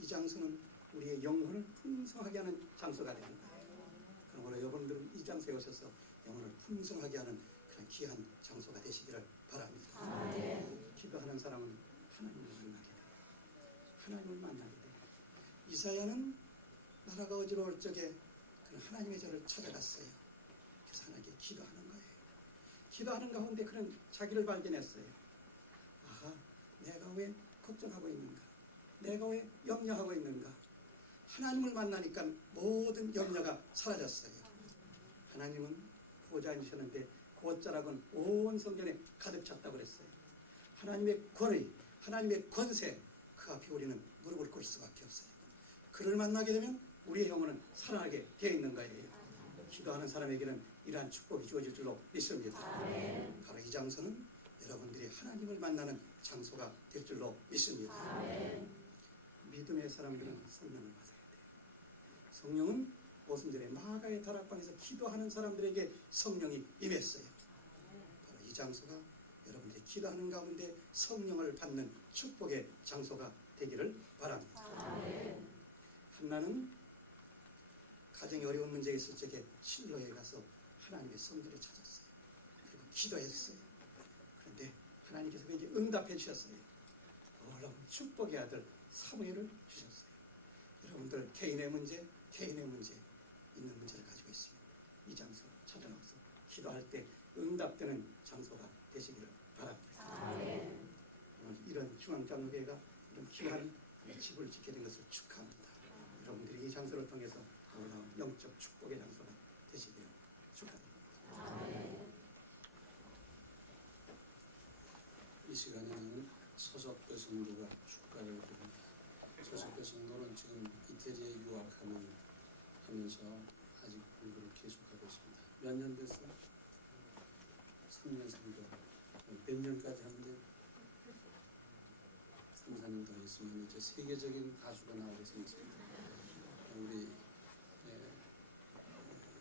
이 장소는 우리의 영혼을 풍성하게 하는 장소가 되는 거예요. 그러므로 여러분들은 이 장소에 오셔서 영혼을 풍성하게 하는 그런 귀한 장소가 되시기를 바랍니다. 기도하는 사람은 하나님을 만나게 돼요. 하나님을 만나게 돼요. 이사야는 나라가 어지러울 적에 그는 하나님의 저를 찾아갔어요. 그래서 하나님께 기도하는 거예요. 기도하는 가운데 그는 자기를 발견했어요. 아하, 내가 왜 걱정하고 있는가? 내가 왜 염려하고 있는가? 하나님을 만나니까 모든 염려가 사라졌어요. 하나님은 보좌에 앉으셨는데 곧자락은 온 성전에 가득 찼다고 그랬어요. 하나님의 권위, 하나님의 권세, 그 앞에 우리는 무릎을 꿇을 수밖에 없어요. 그를 만나게 되면 우리의 영혼은 살아나게 되어 있는 거예요. 기도하는 사람에게는 이러한 축복이 주어질 줄로 믿습니다. 바로 이 장소는 여러분들이 하나님을 만나는 장소가 될 줄로 믿습니다. 믿음의 사람들은 성령을 받아야 돼요. 성령은 오순절에 마가의 다락방에서 기도하는 사람들에게 성령이 임했어요. 바로 이 장소가 여러분들이 기도하는 가운데 성령을 받는 축복의 장소가 되기를 바랍니다. 한나는 가정에 어려운 문제가 있을 적에 실로에 가서 하나님의 성전을 찾았어요. 그리고 기도했어요. 그런데 하나님께서 그에게 응답해 주셨어요. 놀라운 축복의 아들 사무엘을 주셨어요. 여러분들 개인의 문제 있는 문제를 가지고 있으면 이 장소 찾아가서 기도할 때 응답되는 장소가 되시기를 바랍니다. 오늘 이런 중앙장로교회가 이런 귀한 집을 짓게 된 것을 축하합니다. 여러분들이 이 장소를 통해서 놀라운 영적 축복의 장소가 되시기를 축하합니다. 이 시간에는 서석배 성도가 축가를 드립니다. 서석배 성도는 지금 이태리에 유학하면서 아직 공부를 계속하고 있습니다. 몇 년 됐어요? 3년 정도. 100년까지 하는데 3, 4년 더 있으면 이제 세계적인 가수가 나오게 생겼습니다. 우리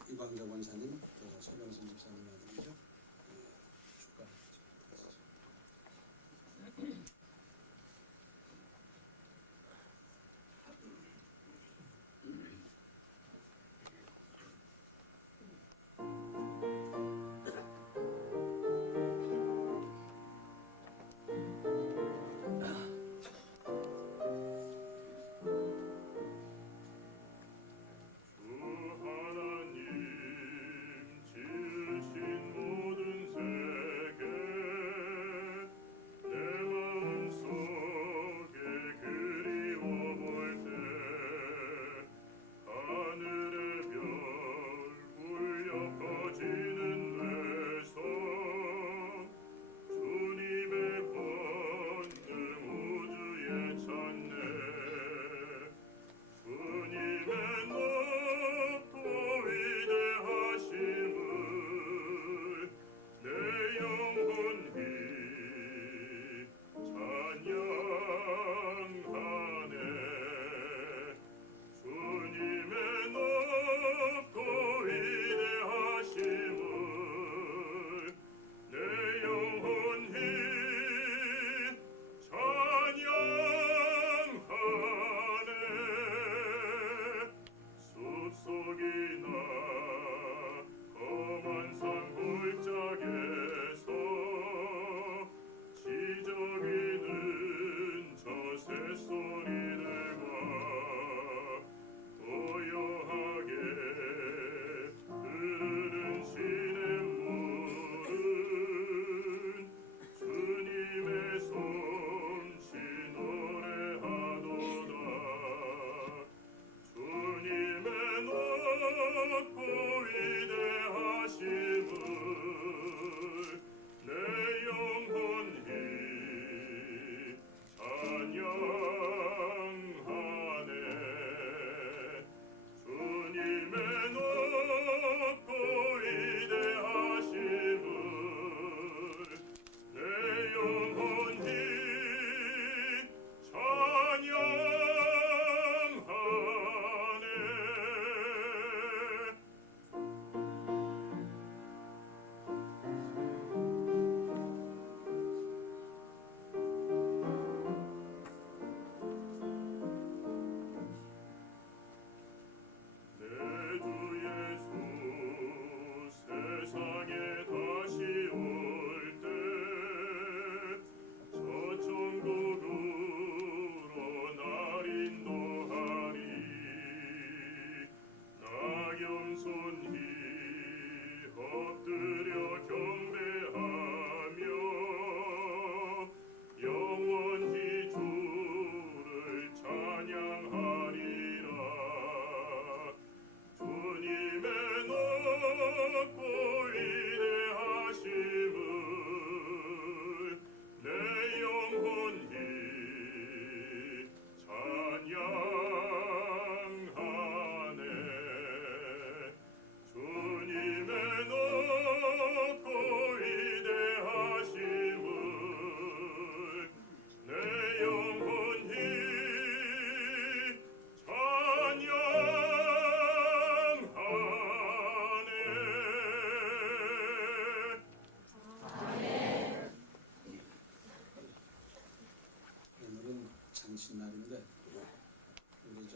이광자 권사님, 또 서병선 목사님 아들이죠. 축가. 주 하나님 지으신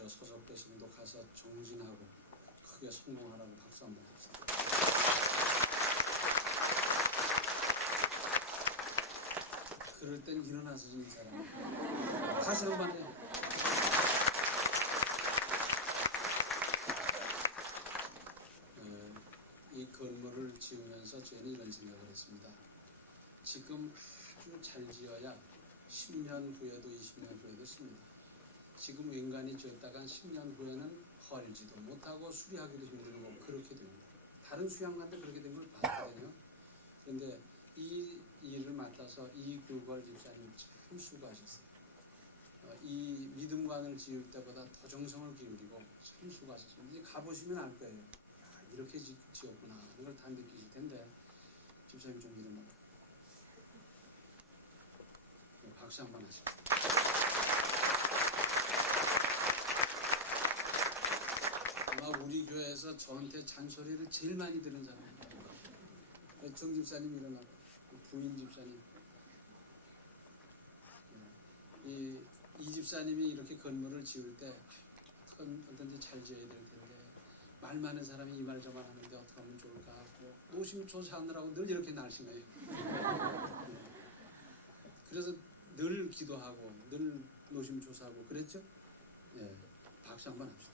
저 서석교수님도 가서 정진하고 크게 성공하라고 박수 한번 칩시다. 그럴 땐 일어나서 인사를 다시 한번 해요. 이 건물을 지으면서 저희는 이런 생각을 했습니다. 지금 아주 잘 지어야 10년 후에도 20년 후에도 씁니다. 지금 웬간히 지었다간 10년 후에는 헐지도 못하고 수리하기도 힘들고 그렇게 됩니다. 다른 수양관도 그렇게 된 걸 봤거든요. 그런데 이 일을 맡아서 이규걸 집사님 참 수고하셨어요. 이 믿음관을 지을 때보다 더 정성을 기울이고 참 수고하셨습니다. 이제 가보시면 알 거예요. 아, 이렇게 지었구나. 이걸 다 느끼실 텐데 집사님 좀 일어나요. 박수 한번 하십시오. 아마 우리 교회에서 저한테 잔소리를 제일 많이 들은 사람이에요. 정 집사님 일어나고 부인 집사님. 이 집사님이 이렇게 건물을 지을 때 어떤지 잘 지어야 될 텐데 말 많은 사람이 이 말 저 말 하는데 어떻게 하면 좋을까 하고 노심초사하느라고 늘 이렇게 날씬해요. 그래서 늘 기도하고 늘 노심초사하고 그랬죠? 예, 박수 한번 합시다.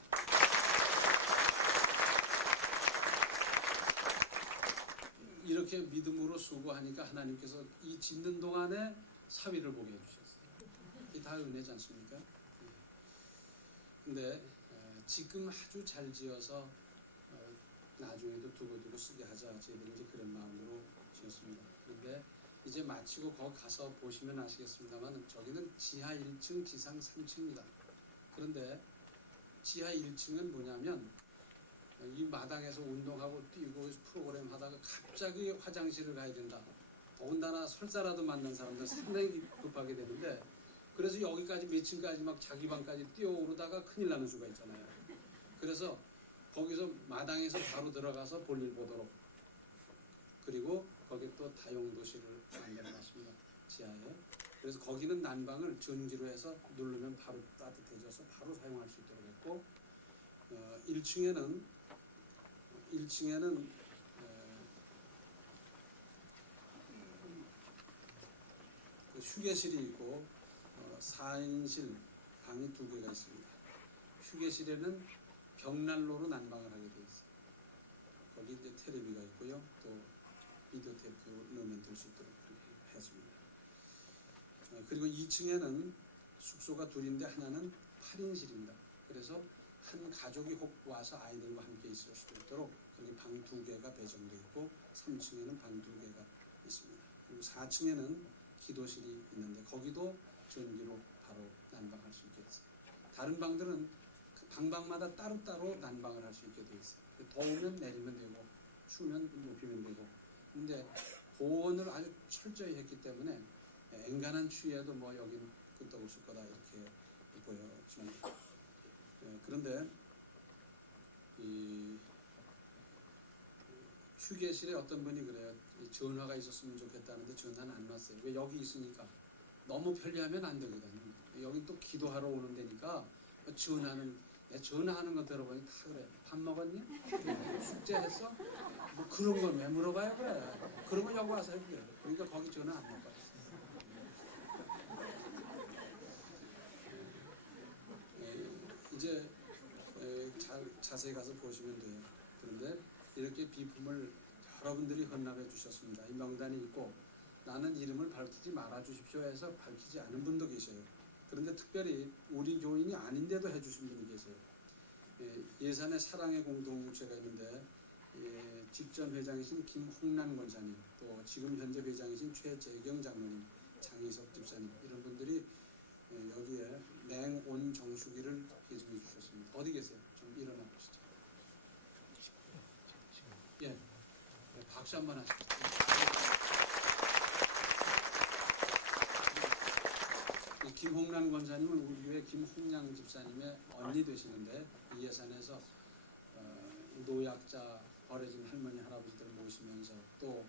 이렇게 믿음으로 수고하니까 하나님께서 이 짓는 동안에 사위를 보게 해주셨어요. 이 다 은혜지 않습니까? 근데 지금 아주 잘 지어서 나중에도 두고두고 쓰게 하자. 저희들이 이제 그런 마음으로 지었습니다. 그런데 이제 마치고 거기 가서 보시면 아시겠습니다만 저기는 지하 1층, 지상 3층입니다. 그런데 지하 1층은 뭐냐면 이 마당에서 운동하고 뛰고 프로그램 하다가 갑자기 화장실을 가야 된다. 더군다나 설사라도 만난 사람들 상당히 급하게 되는데 그래서 여기까지 몇 층까지 막 자기 방까지 뛰어오르다가 큰일 나는 수가 있잖아요. 그래서 거기서 마당에서 바로 들어가서 볼일 보도록 그리고 거기 또 다용도실을 만들어놨습니다. 지하에. 그래서 거기는 난방을 전기로 해서 누르면 바로 따뜻해져서 바로 사용할 수 있도록 했고 1층에는 그 휴게실이 있고 4인실 방이 2개가 있습니다. 휴게실에는 벽난로로 난방을 하게 되어 있어요. 거기 이제 테레비가 있고요. 또 비디오 테이프 넣으면 될 수 있도록 그렇게 했습니다. 그리고 2층에는 숙소가 2인데 하나는 8인실입니다. 그래서 한 가족이 혹 와서 아이들과 함께 있을 수도 있도록 거기 방이 2개가 배정되어 있고 3층에는 방 2개가 있습니다. 그리고 4층에는 기도실이 있는데 거기도 전기로 바로 난방할 수 있게 됐어요. 다른 방들은 그 방마다 따로따로 난방을 할 수 있게 되어 있어요. 더우면 내리면 되고 추우면 높이면 되고 근데 보온을 아주 철저히 했기 때문에 엔간한 추위에도 뭐 여긴 끄떡없을 거다 이렇게 보여지만 그런데 이 휴게실에 어떤 분이 그래요. 전화가 있었으면 좋겠다는데 전화는 안 왔어요. 왜 여기 있으니까 너무 편리하면 안 되거든요. 여기 또 기도하러 오는 데니까 전화하는 거 들어보니 다 그래. 밥 먹었니? 숙제했어? 뭐 그런 건 왜 물어봐요 그래. 그런 건 여기 와서 해줘요. 그러니까 거기 전화 안 먹어요. 이제 자세히 가서 보시면 돼요. 그런데 이렇게 비품을 여러분들이 헌납해 주셨습니다. 이 명단이 있고 나는 이름을 밝히지 말아 주십시오 해서 밝히지 않은 분도 계셔요. 그런데 특별히 우리 교인이 아닌데도 해주신 분이 계세요. 예산의 사랑의 공동체가 있는데 직전 회장이신 김홍란 권사님, 또 지금 현재 회장이신 최재경 장로님, 장희석 집사님 이런 분들이 여기에 냉온 정수기를 기증해 주셨습니다. 어디 계세요? 좀 일어나 보시죠. 예, 박수 한번 하시죠. 김홍란 권사님은 우리 교회 김홍양 집사님의 언니 되시는데 이 예산에서 노약자 버려진 할머니 할아버지들 모시면서 또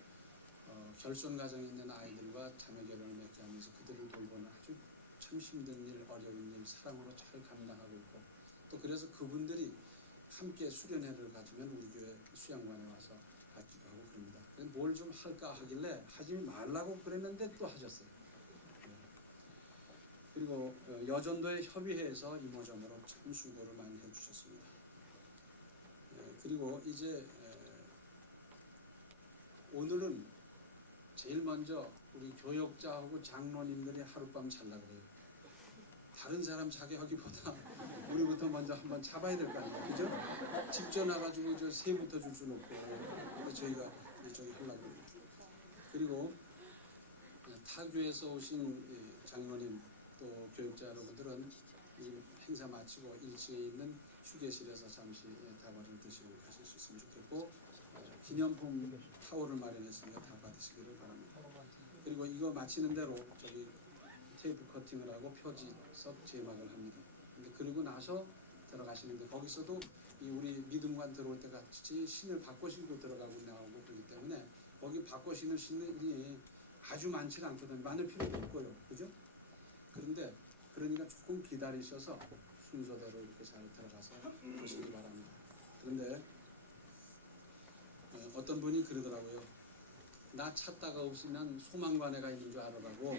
결손 가정에 있는 아이들과 자매 결혼을 맺게 하면서 그들을 돌보는 아주 참 힘든 일, 어려운 일 사랑으로 잘 감당하고 있고 또 그래서 그분들이 함께 수련회를 가지면 우리 교회 수양관에 와서 하기도 하고 그럽니다. 뭘 좀 할까 하길래 하지 말라고 그랬는데 또 하셨어요. 그리고 여전도의 협의회에서 이모저모로 참 수고를 많이 해주셨습니다. 그리고 이제 오늘은 제일 먼저 우리 교역자하고 장로님들이 하룻밤 잘라 그래요. 다른 사람 자기하기보다 우리부터 먼저 한번 잡아야 될 거 아니에요, 그죠? 집 전화가지고 저 새부터 줄 수는 없고, 그래서 저희가 저기 하려고 합니다. 그리고 타교에서 오신 장로님 또 교육자 여러분들은 이 행사 마치고 1층에 있는 휴게실에서 잠시 다과를 드시고 가실 수 있으면 좋겠고, 기념품 타올을 마련했으니까 다 받으시기를 바랍니다. 그리고 이거 마치는 대로 저기 테이프 커팅을 하고 표지석 제막을 합니다. 근데 그리고 나서 들어가시는데 거기서도 이 우리 믿음관 들어올 때 같이 신을 바꿔 신고 들어가고 나오고 그렇기 때문에 거기 바꿔 신을 신이 아주 많지는 않거든요. 많을 필요도 없고요. 그죠? 그런데 그러니까 조금 기다리셔서 순서대로 이렇게 잘 들어가서 보시기 바랍니다. 그런데 어떤 분이 그러더라고요. 나 찾다가 없으면 소망관에가 있는 줄 알아라고.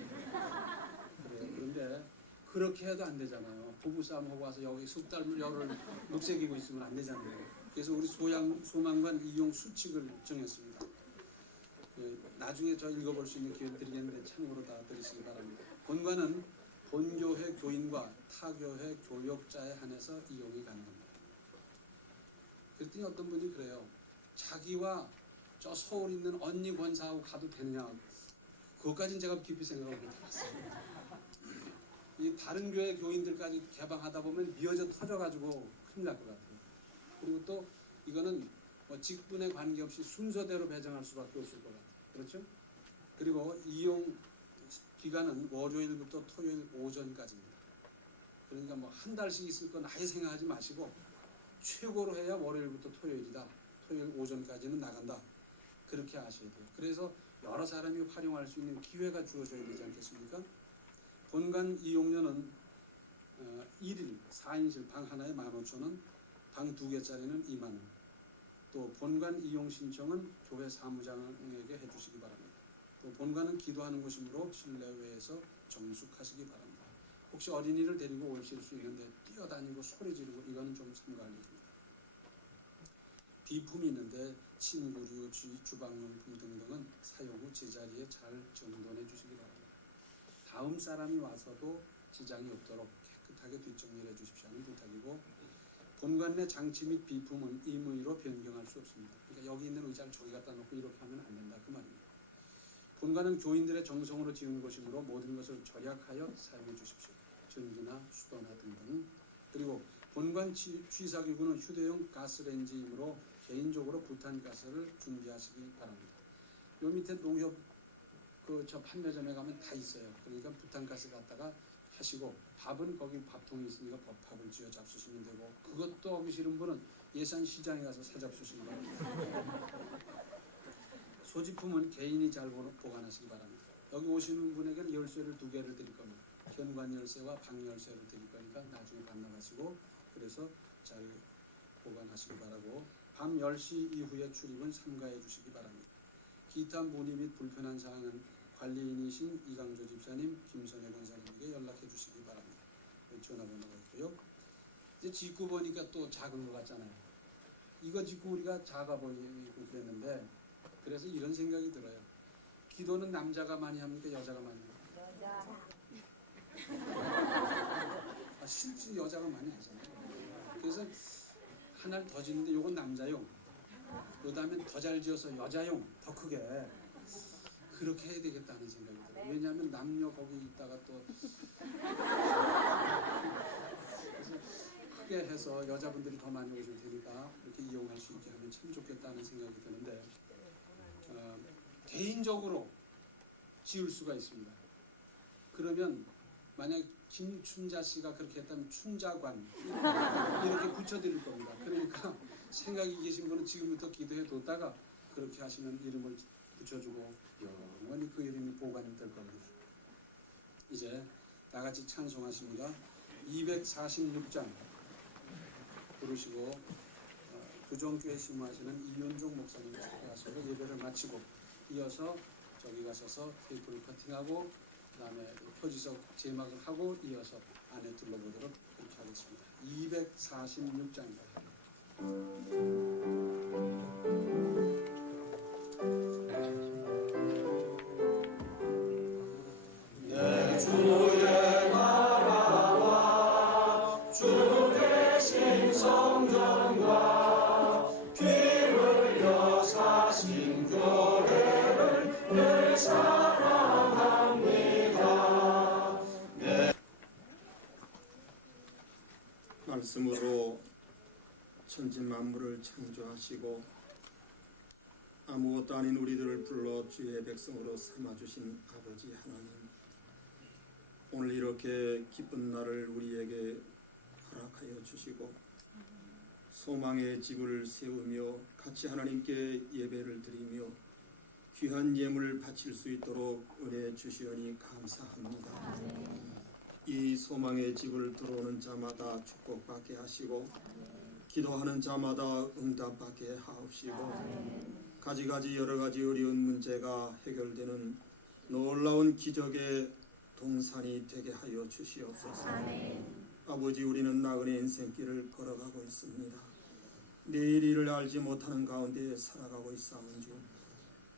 그래요. 그런데 그렇게 해도 안 되잖아요. 부부싸움하고 와서 여기 숙달 열을 녹색이고 있으면 안 되잖아요. 그래서 우리 소망관 이용 수칙을 정했습니다. 나중에 저 읽어볼 수 있는 기회를 드리겠는데 참고로 다 들으시기 바랍니다. 본관은 본교회 교인과 타교회 교역자에 한해서 이용이 가능합니다. 그랬더니 어떤 분이 그래요. 자기와 저 서울 있는 언니 권사하고 가도 되느냐. 그것까지는 제가 깊이 생각을 못해봤어요. 이 다른 교회 교인들까지 개방하다 보면 미어져 터져가지고 큰일 날 것 같아요. 그리고 또 이거는 뭐 직분에 관계없이 순서대로 배정할 수밖에 없을 것 같아요. 그렇죠? 그리고 이용 기간은 월요일부터 토요일 오전까지입니다. 그러니까 뭐 한 달씩 있을 건 아예 생각하지 마시고 최고로 해야 월요일부터 토요일이다. 토요일 오전까지는 나간다. 그렇게 아셔야 돼요. 그래서 여러 사람이 활용할 수 있는 기회가 주어져야 되지 않겠습니까? 본관 이용료는 1일 4인실 방 하나에 15,000원, 방 2개짜리는 2만원. 또 본관 이용 신청은 교회 사무장에게 해주시기 바랍니다. 또 본관은 기도하는 곳이므로 실내외에서 정숙하시기 바랍니다. 혹시 어린이를 데리고 오실 수 있는데 뛰어다니고 소리 지르고 이거는 좀 삼가할 일입니다. 비품이 있는데 침구류, 주방용품 등등은 사용 후 제자리에 잘 정돈해 주시기 바랍니다. 다음 사람이 와서도 지장이 없도록 깨끗하게 뒷정리를 해주십시오 하는 부탁이고, 본관 내 장치 및 비품은 임의로 변경할 수 없습니다. 그러니까 여기 있는 의자를 저기 갖다 놓고 이렇게 하면 안 된다 그 말입니다. 본관은 교인들의 정성으로 지은 곳이므로 모든 것을 절약하여 사용해 주십시오. 전기나 수도나 등등. 그리고 본관 취사기구는 휴대용 가스레인지이므로 개인적으로 부탄가스를 준비하시기 바랍니다. 요 밑에 농협 저 판매점에 가면 다 있어요. 그러니까 부탄가스 갖다가 하시고, 밥은 거기 밥통이 있으니까 밥을 쥐어 잡수시면 되고, 그것도 하기 싫은 분은 예산시장에 가서 사 잡수시면 됩니다. 소지품은 개인이 잘 보관하시기 바랍니다. 여기 오시는 분에게는 열쇠를 2개를 드릴 겁니다. 현관 열쇠와 방 열쇠를 드릴 거니까 나중에 반납하시고 그래서 잘 보관하시기 바라고, 밤 10시 이후에 출입은 삼가해 주시기 바랍니다. 기타 문의 및 불편한 사항은 관리인이신 이강조 집사님, 김선혜 권사님에게 연락해 주시기 바랍니다. 전화번호가 있고요. 이제 짓고 보니까 또 작은 것 같잖아요. 이거 짓고 우리가 작아 보이고 그랬는데, 그래서 이런 생각이 들어요. 기도는 남자가 많이 합니까? 여자가 많이 합니까? 여자. 실제 여자가 많이 하잖아요. 그래서 하나를 더 짓는데 요건 남자용, 그 다음에 더 잘 지어서 여자용 더 크게 그렇게 해야 되겠다는 생각이 들어요. 왜냐하면 남녀 거기 있다가 또 그래서 크게 해서 여자분들이 더 많이 오실 테니까 이렇게 이용할 수 있게 하면 참 좋겠다는 생각이 드는데, 개인적으로 지을 수가 있습니다. 그러면 만약 김춘자 씨가 그렇게 했다면 춘자관 이렇게 붙여드릴 겁니다. 그러니까 생각이 계신 분은 지금부터 기도해 뒀다가 그렇게 하시면 이름을 붙여주고 영원히 그 이름이 보관이 될 겁니다. 이제 다 같이 찬송하십니다. 246장 부르시고 교정교회 심무하시는 이윤종 목사님을 초대하시고 예배를 마치고 이어서 저기 가셔서 테이프를 커팅하고 그다음에 표지석 제막을 하고 이어서 안에 둘러보도록 그렇게 하겠습니다. 246장입니다. 말씀으로 천지 만물을 창조하시고 아무것도 아닌 우리들을 불러 주의 백성으로 삼아주신 아버지 하나님, 오늘 이렇게 기쁜 날을 우리에게 허락하여 주시고 소망의 집을 세우며 같이 하나님께 예배를 드리며 귀한 예물을 바칠 수 있도록 은혜 주시오니 감사합니다. 이 소망의 집을 들어오는 자마다 축복받게 하시고 기도하는 자마다 응답받게 하옵시고 가지가지 여러가지 어려운 문제가 해결되는 놀라운 기적의 동산이 되게 하여 주시옵소서. 아버지, 우리는 나그네 인생길을 걸어가고 있습니다. 내일 일을 알지 못하는 가운데 살아가고 있사온즉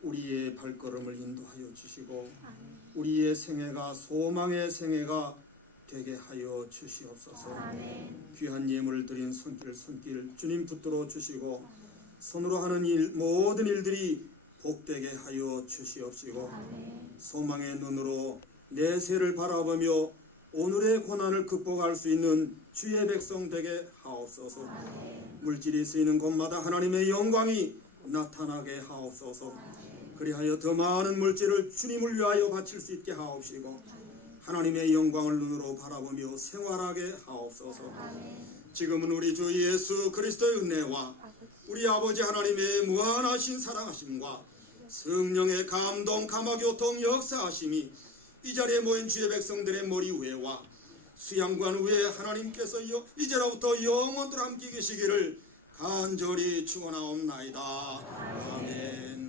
우리의 발걸음을 인도하여 주시고 우리의 생애가 소망의 생애가 되게 하여 주시옵소서. 귀한 예물을 드린 손길 주님 붙들어 주시고 손으로 하는 일 모든 일들이 복되게 하여 주시옵시고 소망의 눈으로 내세를 바라보며 오늘의 고난을 극복할 수 있는 주의 백성 되게 하옵소서. 물질이 쓰이는 곳마다 하나님의 영광이 나타나게 하옵소서. 그리하여 더 많은 물질을 주님을 위하여 바칠 수 있게 하옵시고 하나님의 영광을 눈으로 바라보며 생활하게 하옵소서. 지금은 우리 주 예수 그리스도의 은혜와 우리 아버지 하나님의 무한하신 사랑하심과 성령의 감동 감화교통 역사하심이 이 자리에 모인 주의 백성들의 머리 위에와 수양관 위에 하나님께서 이제로부터 영원토록 함께 계시기를 간절히 축원하옵나이다. 아멘.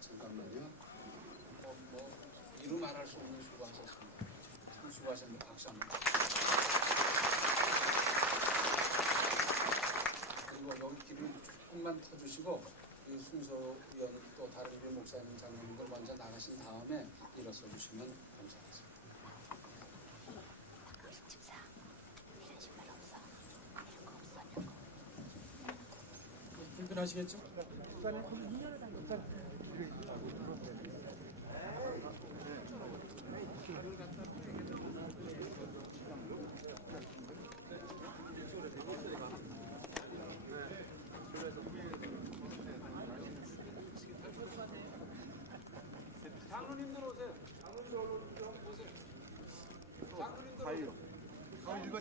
잠깐만요. 이루 말할 수 없는 수고하셨습니다. 참 수고하셨습니다. 박수 한번. 그리고 여기 기름 조금만 터주시고 이 순서위원 또 다른 교회 목사님 장로님들 먼저 나가신 다음에 일어서 주시면 감사하겠습니다. 불편하시겠죠? 장로님들 오세요. 장로님들 오세요. 장로님들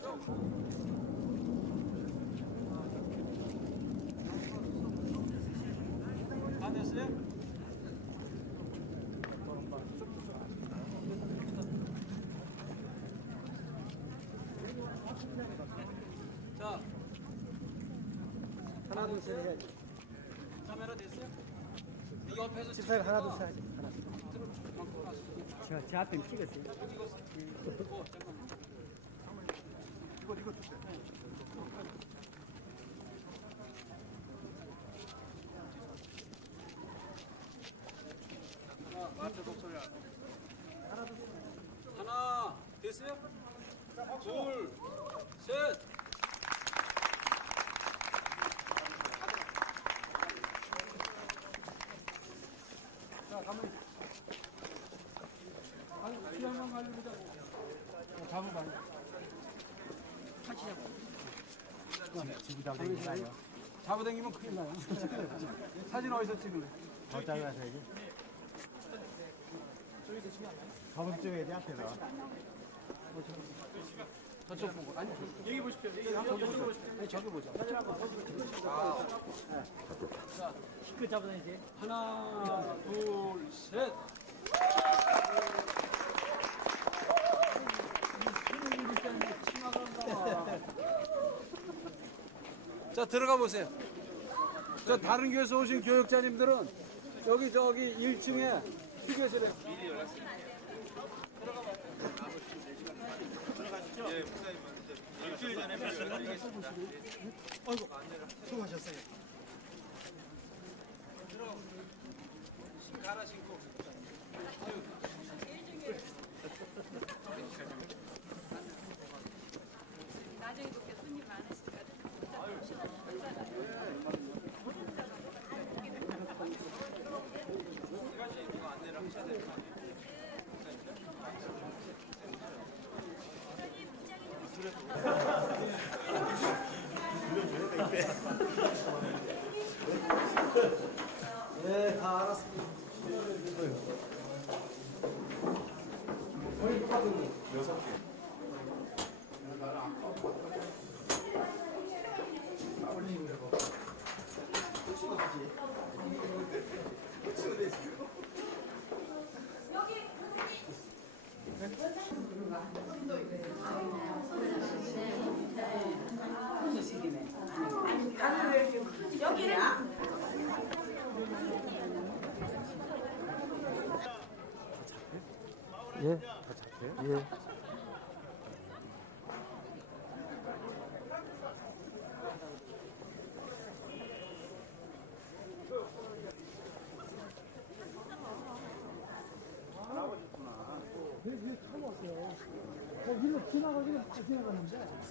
다 됐어요? 자, 하나 둘 셋 해야지. 카메라 됐어요? 이 옆에서 집사님 하나 둘 셋 하지. 하나. 찍어. 저 앞에 찍었어요. 잠깐만. 이거 주세요. 마트 목소리 하나 됐어요? 둘, 셋. 자, 가만히. 잡아당기면 큰일 나요. 사진 어디서 찍을래? 더 잘라서야지. 가본 쪽에 돼 앞에서. 저쪽 보고. 아니, 여기 보십시오. 저기 보죠. 아니, 저기 보죠. 그 잡아야지. 하나, 둘, 셋. 자, 들어가 보세요. 저 다른 교회에서 오신 교육자님들은 여기 저기 1층에 휴게실에 갈아 신고. 나중에 그렇게 손님 많으시니까 네, 다 알았습니다. 거의 똑같은데. 6개. 예, 다 잡혀요? 예. 왜 타고 왔어요? 일로 지나가기는 다 지나갔는데.